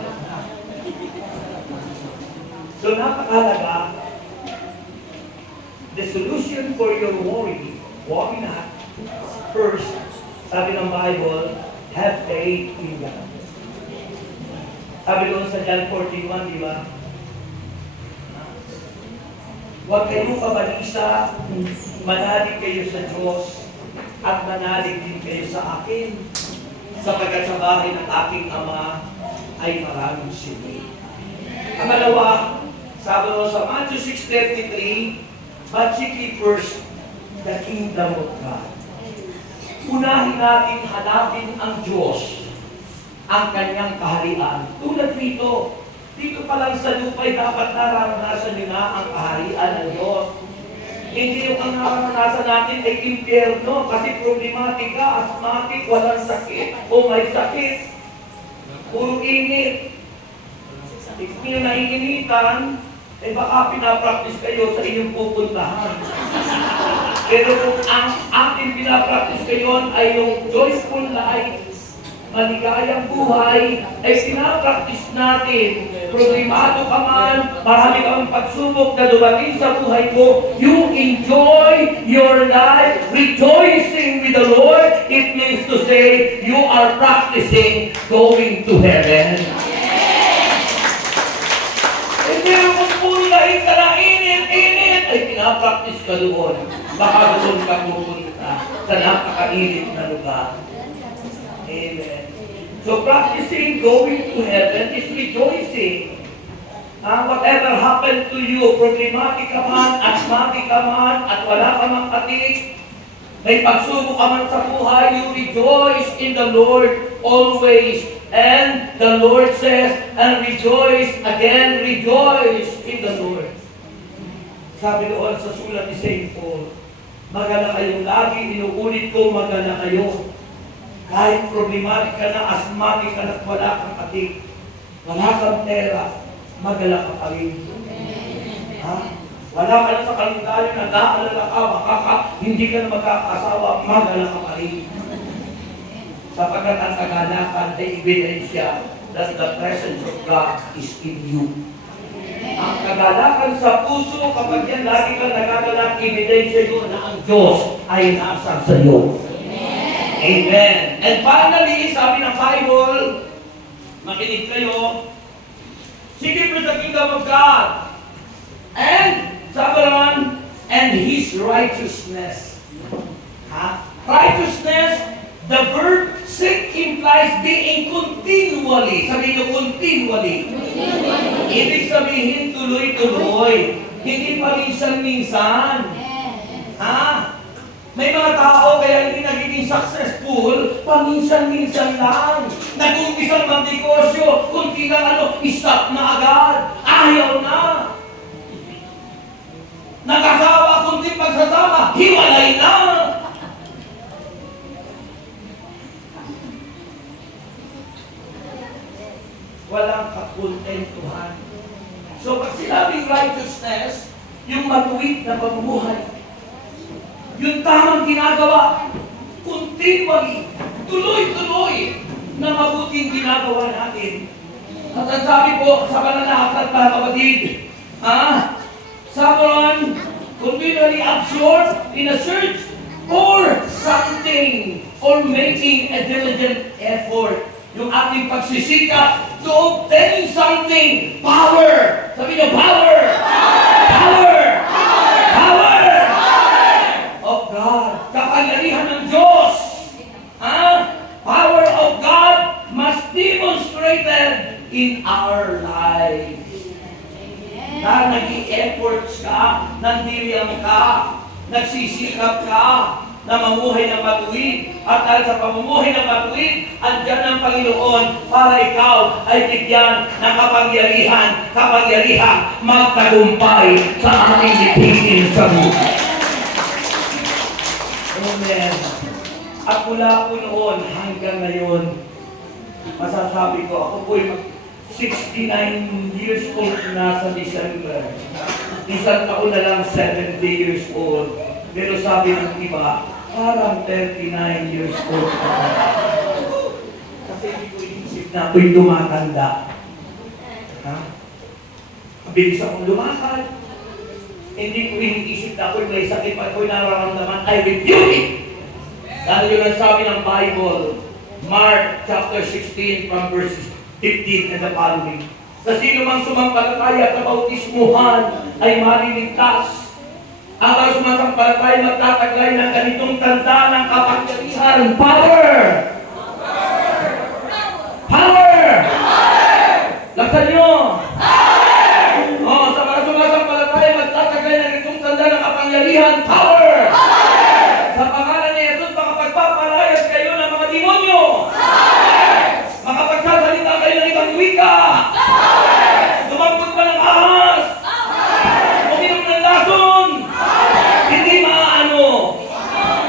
So napakalaga, the solution for your worry not. First, sabi ng Bible, have faith in God. Sabi doon sa John 14:1, di ba? Huwag kayong kabalisa, manalig kayo sa Diyos, at manalig din kayo sa akin, sapagkat sa bahay ng aking Ama ay maraming sili. Ang dalawa, sabi doon sa Matthew 6:33, but seek ye first the kingdom of God. Unahin natin hanapin ang Diyos, ang kanyang kaharian. Tulad nito, dito pa lang sa lupa'y dapat naranasan nyo na ang kaharian ng Diyos. Hindi yung ang naranasan natin ay impyerno kasi problematika, asthmatic, walang sakit, o may sakit, puro init. Kung yung naiinitan, eh baka pinapractice kayo sa inyong pupuntahan. Pero kung ang ating pinapractice ngayon ay yung joyful life, maligayang buhay, ay pinapractice natin. Problemado ka man, marami kang pagsubok na dumating sa buhay mo, you enjoy your life rejoicing with the Lord. It means to say, you are practicing going to heaven. Pero kung puro lahing ka na init, ay pinapractice ka doon. Baka doon ka pupunta sa napakainit na lugar. Amen. So practicing going to heaven is rejoicing. Whatever happened to you, problematic ka man, asthmatic ka man, at wala ka mang katik, may pagsubok ka man sa buhay, you rejoice in the Lord always. And the Lord says, and rejoice, again, rejoice in the Lord. Sabi doon sa sulat ni St. Paul, magala kayong lagi, inuulit ko, magala kayo. Kahit problematic ka na, asthmatic ka na, wala kang katik, wala kang pera, magala ka pa rin. Ha? Wala ka na sa kalendaryo, nag-aalala ka, hindi ka na magkakasawa, magala ka pa rin. Sapagkat ang kaganakan ay ebidensya that the presence of God is in you. Ang kagalakan sa puso, kapag yan lagi kang nagagalak, ebidensya yun na ang Diyos ay nasa sa iyo. Amen. And finally, sabi ng Bible, makinig kayo, seek ye first the kingdom of God, and sabi ron, and His righteousness. Ha? Righteousness, the verb seek implies being continually. Sabi nyo, continually. Ibig sabihin, tuloy-tuloy. Hindi pa minsan-minsan. Ha? May mga tao kaya hindi nagiging successful, paminsan-minsan lang. Nag-umpisang mag-negosyo, kunti lang stop na agad. Ayaw na. Nag-asawa, kunti pagsasama, hiwalay na. Walang kakontentuhan. So pag sinabing righteousness, yung matuwid na pamumuhay, yung tamang ginagawa, continually, tuloy-tuloy, na mabuting ginagawa natin. At ang sabi po sa pananakot mga kapatid, someone continually absorbed in a search for something or making a diligent effort. Yung ating pagsisikap to obtain something. Power! Sabi niyo, power! Power! Power! Of God. Kapangyarihan ng Diyos. Power of God must demonstrated in our lives. Na nag-i-efforts ka, nandiriyan ka, Nagsisikap ka na mamuhay ng matuwid. At dahil sa pamumuhay ng matuwid, andyan ang Panginoon para ikaw ay bigyan ng kapangyarihan magtagumpay sa ating lipitin sa buhay. Amen. At mula po noon hanggang ngayon, masasabi ko, ako po'y 69 years old na sa December. Isang taon na lang 70 years old. Pero sabi ng iba, parang 39 years old ako. Kasi hindi ko inisip na ako'y tumatanda. Ha? Mabilis akong lumakad. Hindi ko iniisip na ako'y may sakit at ako'y nararamdaman. I rebuke it! Dahil yun ang sabi ng Bible, Mark chapter 16 from verse 15 and the following. Sa sino mang sumampalataya at bautismuhan ay maliligtas. Ang mga sumampalataya magtataglay ng ganitong tanda ng kapangyarihan. Power! Power! Laksan nyo! Sa mga sumampalataya magtataglay ng ganitong tanda ng kapangyarihan. Power! Sa pangalan ni Jesus, makapagpapalayas kayo ng mga demonyo. Makapagsasalita kayo ng ibang wika. Dumambot pa ng ahas. Uminom ng lason. Hindi maaano.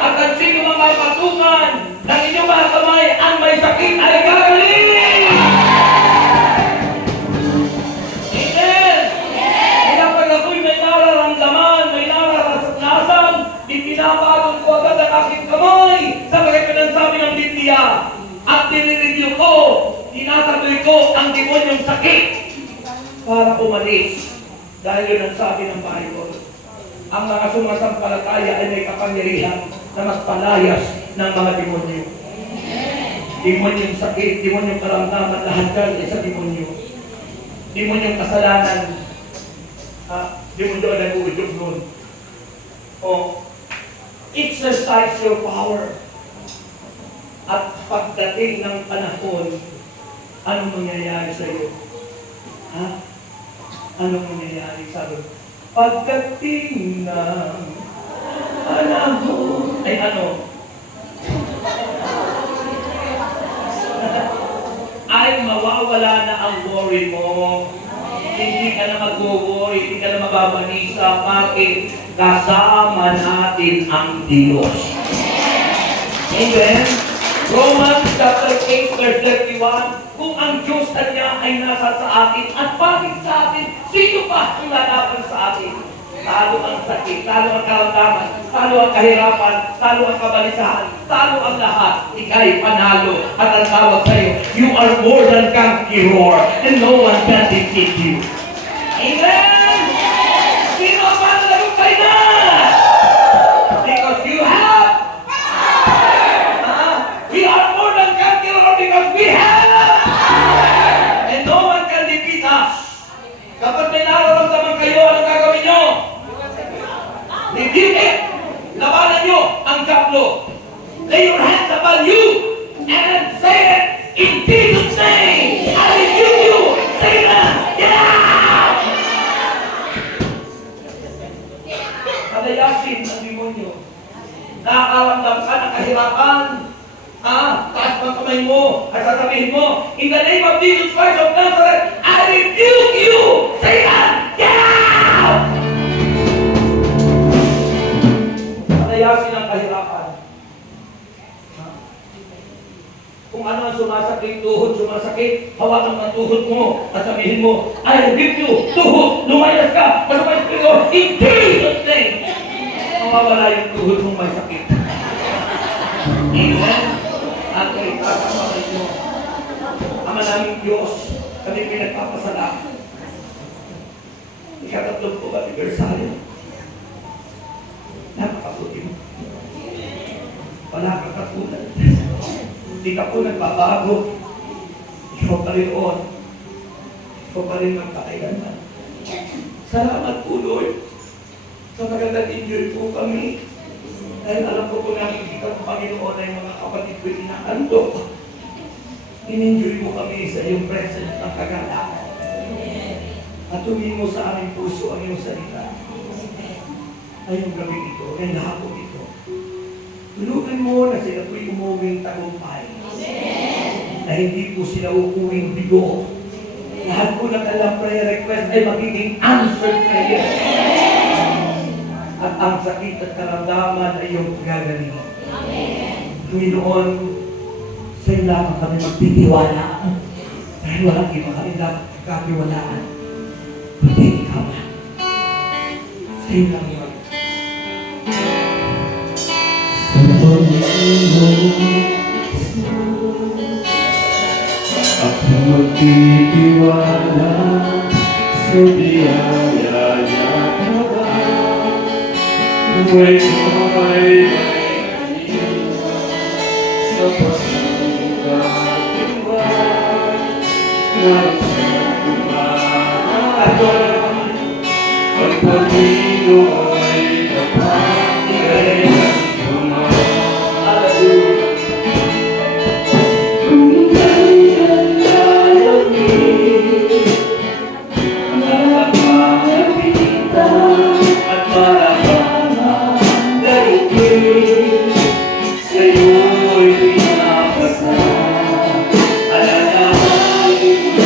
At ang sino mapapatukan ng inyong mga kamay ang may sakit ay gagaling. Amen. Kaya pag ako'y may nararamdaman, may nararanasan, ipinapagon ko agad ang aking kamay sa mga pinansabi ng Biblia. At dinireview ko, tinataboy ko ang demonyong sakit para umalis. Dahil yun ang sabi ng Bible. Ang mga sumasampalataya ay may kapangyarihan na magpalayas ng mga demonyo. Demonyong sakit, demonyong karamdaman, lahat yan ay sa demonyo. Demonyong kasalanan, demonyo ang nag-uudyog nun. Exercise your power. At pagdating ng panahon, anong mangyayari sa iyo? Ha? Anong mangyayari sa iyo? Pagdating ng panahon, ay ano? Ay mawawala na ang worry mo. Hindi ka na mag-worry, hindi ka na mababalisa. Bakit? Kasama natin ang Diyos. Amen? Romans chapter 8 verse 31, kung ang Diyos niya ay nasa sa atin, at bakit sa atin? Sino pa ang lalaban sa atin? Talo ang sakit, talo ang karamdaman, talo ang kahirapan, talo ang kabalisahan, talo ang lahat. Ika'y panalo at ang tawag sa iyo, you are more than conqueror and no one can defeat you. Amen? Sino ang manalagumpay na? Because you have we are more than conquerors because we have and no one can defeat us. Kapag may nararamdaman kayo, anong gagawin nyo? Rebuke it. Labanan nyo ang diablo. Lay your hands upon you and say it in Jesus' name. I rebuke you. Satan, get out! Palayasin ang demonyo. Nakakaramdam ka ng kahirapan. Taas ang kamay mo at sasabihin mo, in the name of Jesus Christ of Nazareth, I rebuke you! Satan, get out! Palayasin ang kahirapan. Kung ano ang sumasakit, tuhod, sumasakit, hawakan ang tuhod mo at sabihin mo, I rebuke you! Tuhod, lumayas ka! Masama yung tuhod, in Jesus' name! Mawawala yung tuhod mong may sakit. Amen? At kay kasama nyo, Ama naming Diyos, kami pinagpapasalamat. Ikatatlong po anibersaryo. Napakabuti mo. Wala kang katulad. Hindi ka po nagbabago. Ikaw pa rin on. Ikaw pa rin magpakailanman. Salamat po, Lord. Sa magandang enjoy po kami. Dahil alam ko po nakikita ng Panginoon ay mga kapatid ko inaantok. In-enjoy mo kami sa iyong presence ng kagalakan. At tumingin mo sa aming puso ang iyong salita. ngayong gabi ito, ngayong hapon ito. Tulungan mo na sila po'y umuwing tagumpay. Na hindi po sila uuwing bigo. Lahat po ng alam prayer request ay magiging answered prayer. At ang sakit at karamdaman ay yung gagaling. Panginoon, sa iyo lamang kami magtitiwala. Dahil walang iba kami dapat katiwalaan. Kundi ikaw na. Sa iyo lang yun. Sa Panginoon ako magtitiwala sa biyaya niya buhay ko ay sa pagkakatiwala na siyang umahalan ang Panginoon ay kapatid ng tumahalan. Kung ika'y alalamin at makapitan at marahang daigin sa'yo'y pinapasal alalahanin mo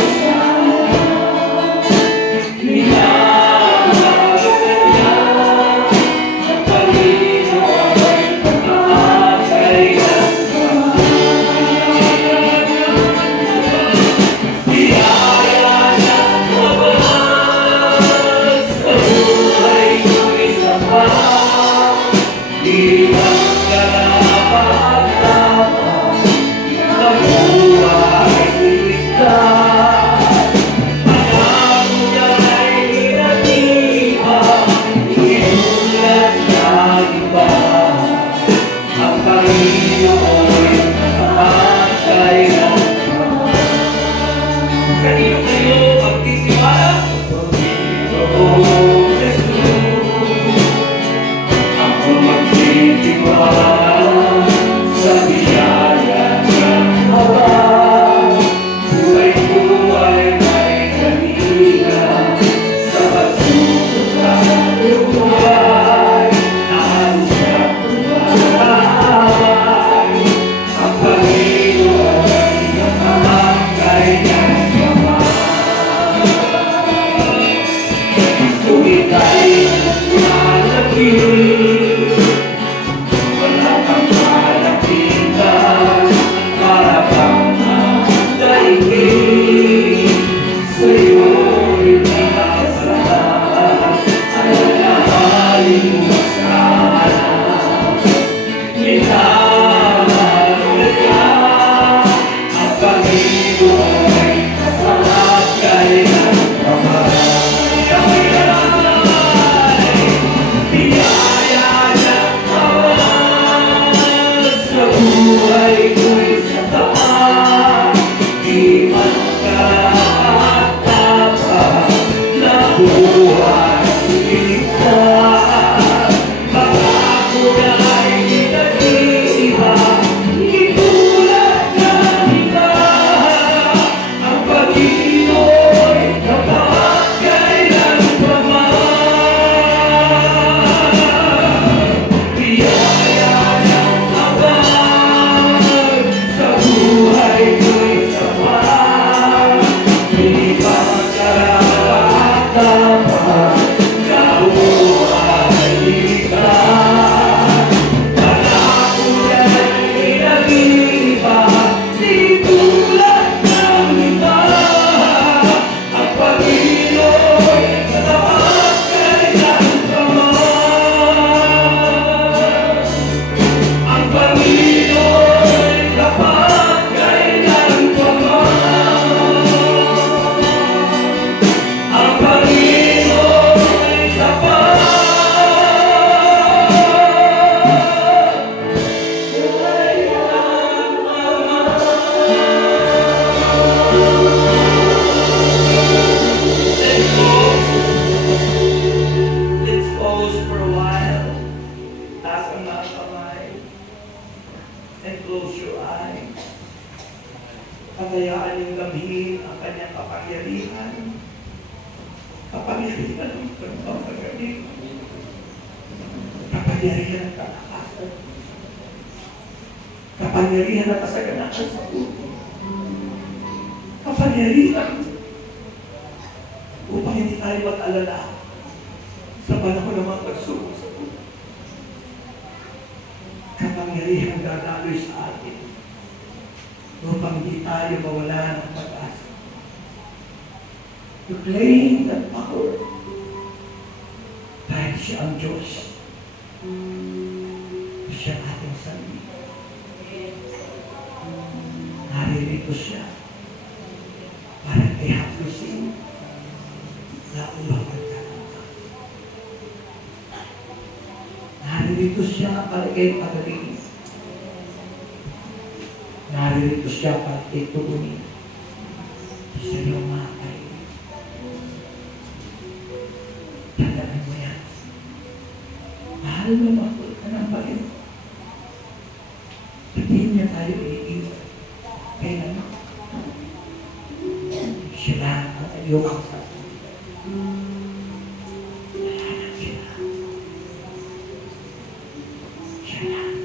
Pagayaan yung gabihin ang kanyang kapangyarihan. Kapangyarihan ng pagpapagaling. kapangyarihan at kalakasan, kapangyarihan at kasaganahan sa buhay, kapangyarihan upang hindi tayo mag-alala sa panahon ng mga pagsubok sa buhay. Kapangyarihan dadaloy sa atin upang hindi tayo mawala ng pag-asa. To claim that power dahil siya ang Diyos. Siya ang ating sarili. Naririto siya para kay hapusin na ulang pagkakamta. Naririto siya para kay pagaling. Naririto siya para kay tugunin. Siya yung mga kainin. Tandaan mo yan. Mahal na mahal ka ng Panginoon. Hindi niya tayo iiwan. Kaya naman, siya lang ang iyong kasasabi. Wala nang iba. Siya lang.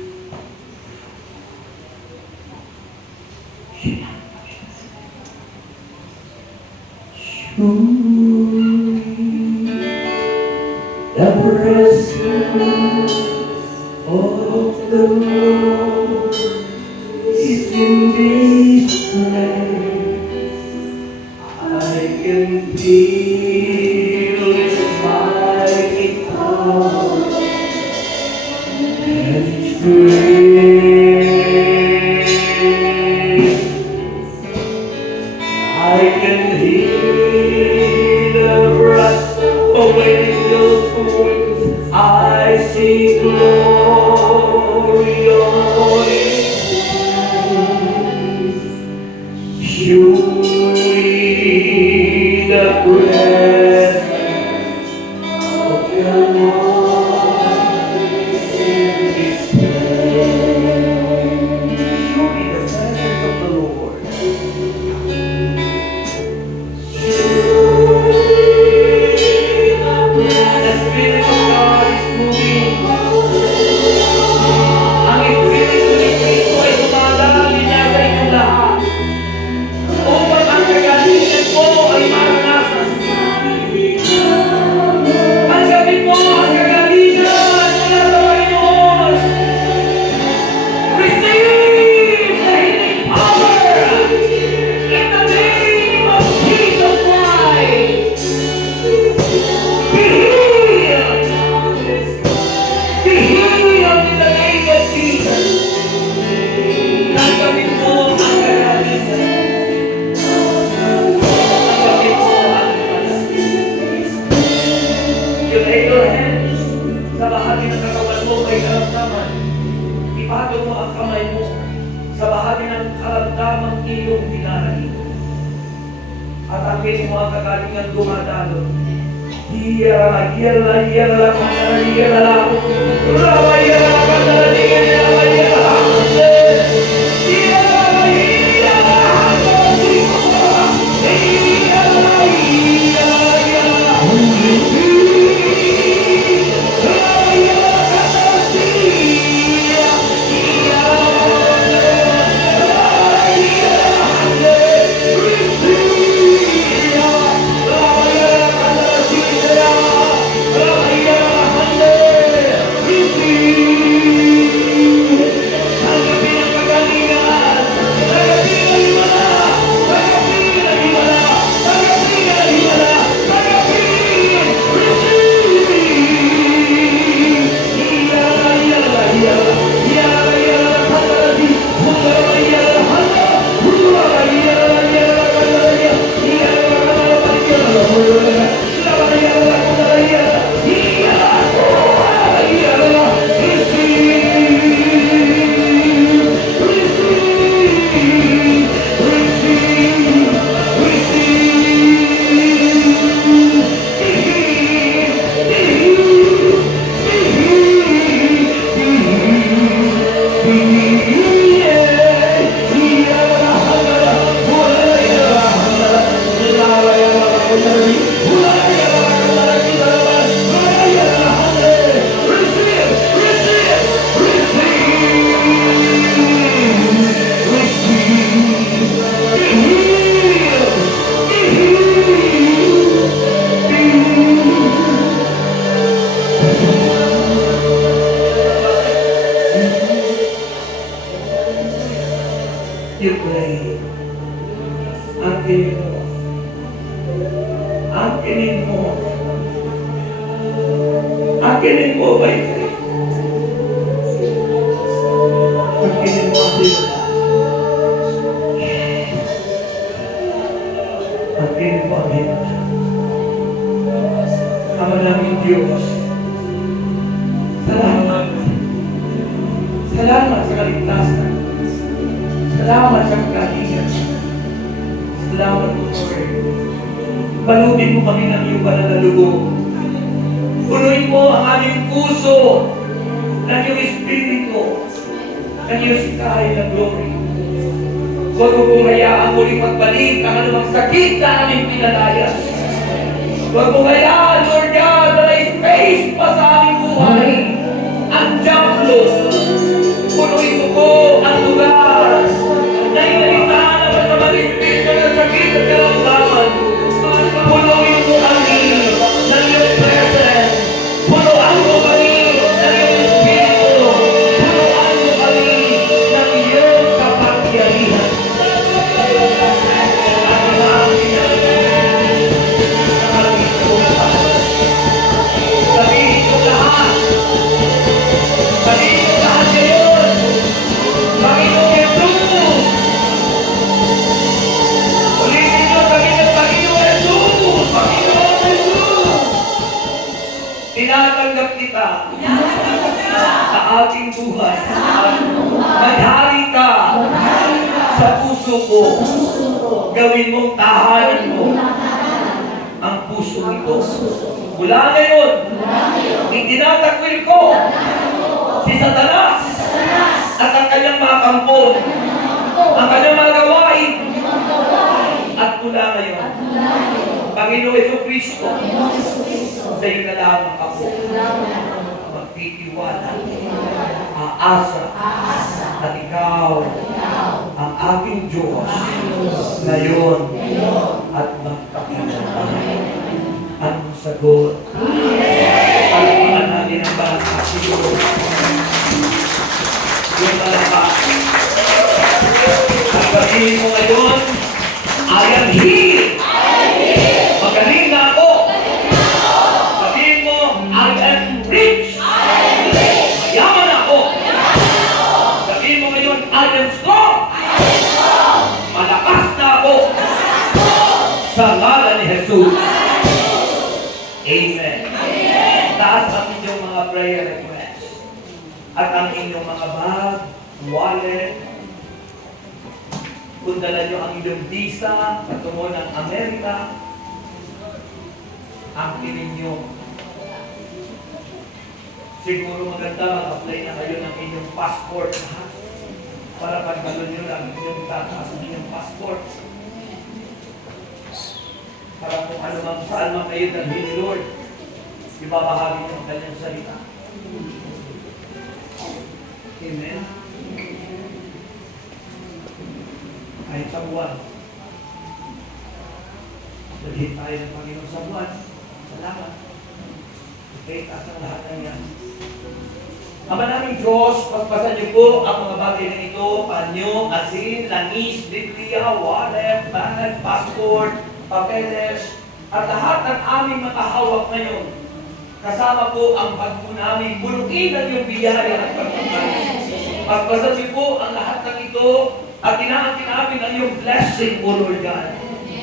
Siya lang. The presence of the Lord is in this place. I can feel His mighty power and His grace. I can hear the breath of angels' voice. I see glory on His face. Surely the presence of the Lord is in this place. Surely the presence of the Lord. The Spirit of God is moving. Ang Espiritu ni Cristo ay dumadaan niya sa inyong lahat. Upang ang kagalingan mo ay maranasan. Tanggapin mo ang kagalingan mula sa Panginoon. Receive the healing power in the name of Jesus Christ. Be healed. Be healed in the name of Jesus. Tanggapin mo ang kagalingan. Tanggapin mo ang kagalingan. You lay your hands sa bahagi ng katawan mo may karamdaman. Ipatong mo ang kamay mo sa bahagi ng karamdaman iyong dinarating. At angkin mo ang kagalingan dumadalo. Iyala, iyala, iyala, iyala, iyala, Rama, iyala, iyala, iyala, iyala, Receive Akinin mo. Akinin mo ba ito? Akinin mo ang Diyos. Akinin mo ang Diyos. Ama namin Diyos. Salamat. Salamat sa kaligtasan. Salamat sa kagalingan. Salamat po, Lord. Balutin mo kami ng iyong banal na dugo. Punuin mo ang aming puso ng iyong Espiritu, ng iyong sikahay na glory. Huwag mo kong hayaan muling magbalik ang anumang sakit na aming pinalayas. Huwag mo hayaan, Lord God, na may space pa sa aming buhay. Ang diablo, punuin mo po ang lugar na inalisahan naman sa mga espiritu ng sakit at karamdaman. Punuin mo kami ng iyong presence. Punuan mo kami ng iyong espiritu. Punuan mo kami ng iyong kapangyarihan. Ang aming sabihin ko lahat. Sabihin ko lahat ngayon. Panginoong Jesus. Ulitin nyo, sabihin nyo, Panginoong Jesus. Panginoong Jesus. Tinatanggap kita sa ating buhay. Maghari ka sa puso ko. Gawin mong tahanan mo ang puso nito. Mula ngayon, itinatakwil ko si Satanas at ang kanyang mga kampon, ang kanyang mga gawain. At mula ngayon, Panginoon Jesucristo, sa iyo na lamang ako magtitiwala, aasa, at ikaw ang aking Diyos ngayon at magpakinabangan. Anong sagot? Pagpahan natin ang balakas siguro. Yung balakas. At sabihin mo ngayon, I am healed. Magaling na ako. Sabihin mo, I am rich. Mayaman ako. Sabihin mo ngayon, I am strong. Malakas na ako. Sa ngalan ni Jesus. Amen. Taas ang inyong mga prayer requests. At ang inyong mga bag, wallet, kung dala nyo ang inyong visa patungo ng Amerika, angkinin nyo. Siguro maganda mag-apply na kayo ng inyong passport. Para pagbalon nyo lang inyong tataas ng inyong passport. Para kung ano mang saan man kayo dalhin ni Lord, ibabahagi nyo ang kanyang salita. Amen. Kahit sa buwan, dalhin tayo ng Panginoon sa buwan. Salamat. Okay, taas ang lahat ng yan. Ama naming Diyos, pagpasan niyo po ang mga bagay na ito, panyo, asin, langis, Biblia, wallet, bag, passport, papeles, at lahat ng aming makahawak ngayon. Kasama po ang pagpo namin, bulukin ang iyong biyaya at pagpapay. Pagpasan niyo po ang lahat ng ito, at inaangkin namin ang iyong blessing, O Lord God.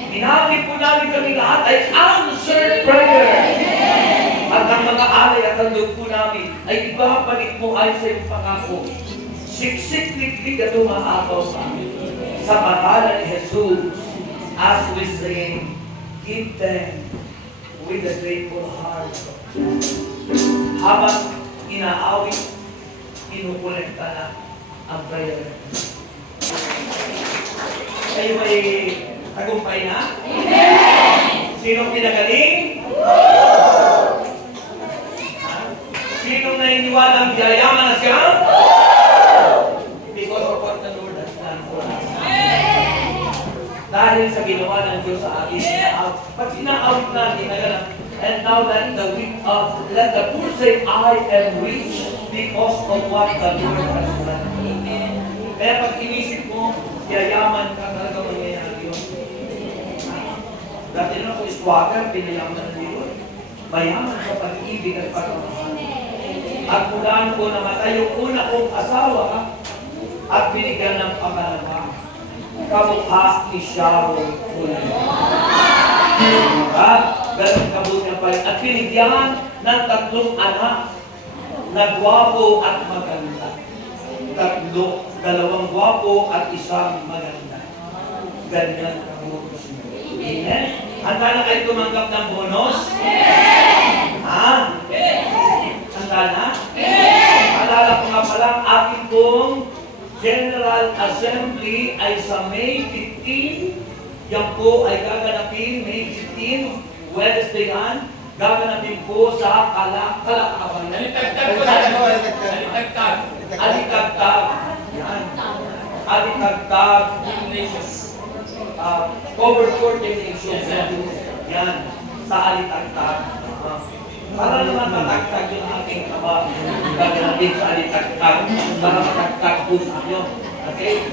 Inaangkin po namin kami lahat ay answered prayer. At ang mga alay at handog po namin ay ibabalik mo ay sa iyong pangako. Siksik-liklik at umaapaw sa amin. Sa pangalan ni Jesus, as we sing, give them with a grateful heart. Habang inaawit, kinukulekta na ang prayer. Kayo may tagumpay na? Amen! Sino pinagaling? Sino naniniwala ang yayaman na siya? Because of what the Lord has done for us. Dahil sa ginawa ng Diyos sa atin, pag inaawit natin, and now let the poor say, I am rich because of what the Lord has done. Kaya pag inisip mo, yayaman ka, talaga mangyayari yun. Dati naman kung squatter, pinayaman ng Lord. Mayaman sa pag-ibig at pagmamahal. At mula nung ko namatay yung una kong asawa at binigyan ng pangalawa, kamukha ni Sharon Fulton. Ganun kabuti ang pala. At binigyan ng 3 anak na gwapo at maganda. 2 gwapo at 1 maganda. Ganyan kabuti si Lord. Amen? Handa na kayo tumanggap ng bonus? Ha? Handa na? Alala ko nga pala, aking pong General Assembly ay sa May 15. Yan po ay gaganapin May 15, Wednesday yan. Gaganapin po sa Kalakaban. Alikagtag. Yan. Alikagtag. Covered coordination. Yan. Sa Alikagtag. Para naman matagtag yung ating kaba. Gaganapin sa Alikagtag. Para matagtag po sa inyo. Okay?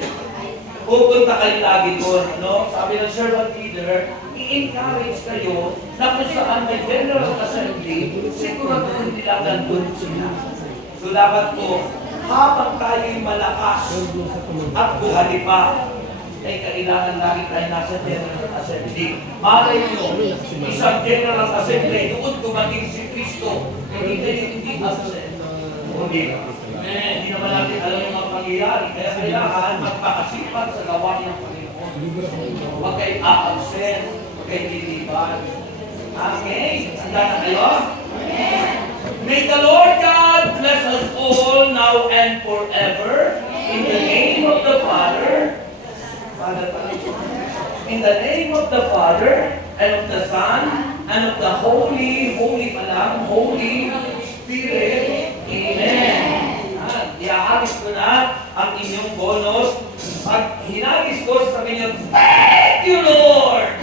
Pupunta kayo lagi doon, no? Sabi ng servant leader, i-encourage kayo na kung saan may General Assembly, siguraduhin nila nandun sila. So dapat po, habang tayo'y malakas at buhali pa, ay kailangan lagi tayo nasa General Assembly. Malay nyo, isang General Assembly, doon dumating si Kristo, hindi absent. Hindi naman natin alam yung mga pangyayari, kaya kailangan magpakasipan sa gawain ng Panginoon. Huwag kayo a-absent, huwag kayo liliban. Okay? Handa na kayo? May the Lord God bless us all now and forever. In the name of the Father, in the name of the Father, and of the Son, and of the Holy Spirit. Amen. Iaalis ko na ang inyong bonus. Pag hinagis ko, sabi niyo, thank you, Lord!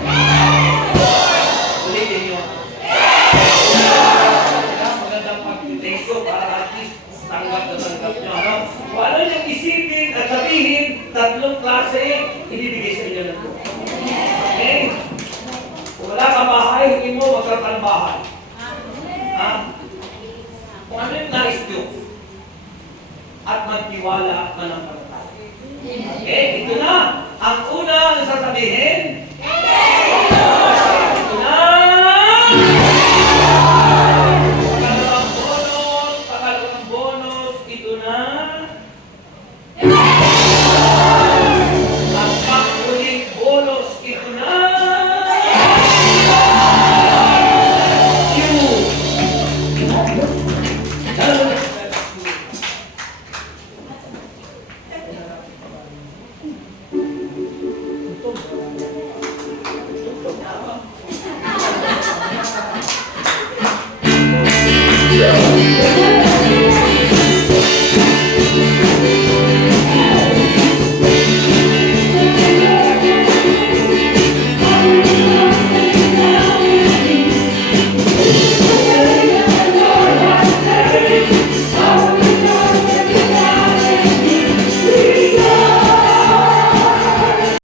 Ulitin niyo. Magandang pag-thank you para at least tanggap niyo. Ano? Wala niyong isipin at sabihin, 3 klase, ibibigay sa inyo ng Lord. Okay? Kung wala kang bahay, hindi mo magkaroon ka ng bahay. Ha? Kung ano yung nais nyo, at magtiwala at manampalataya. Okay, ito na. Ang una na sasabihin,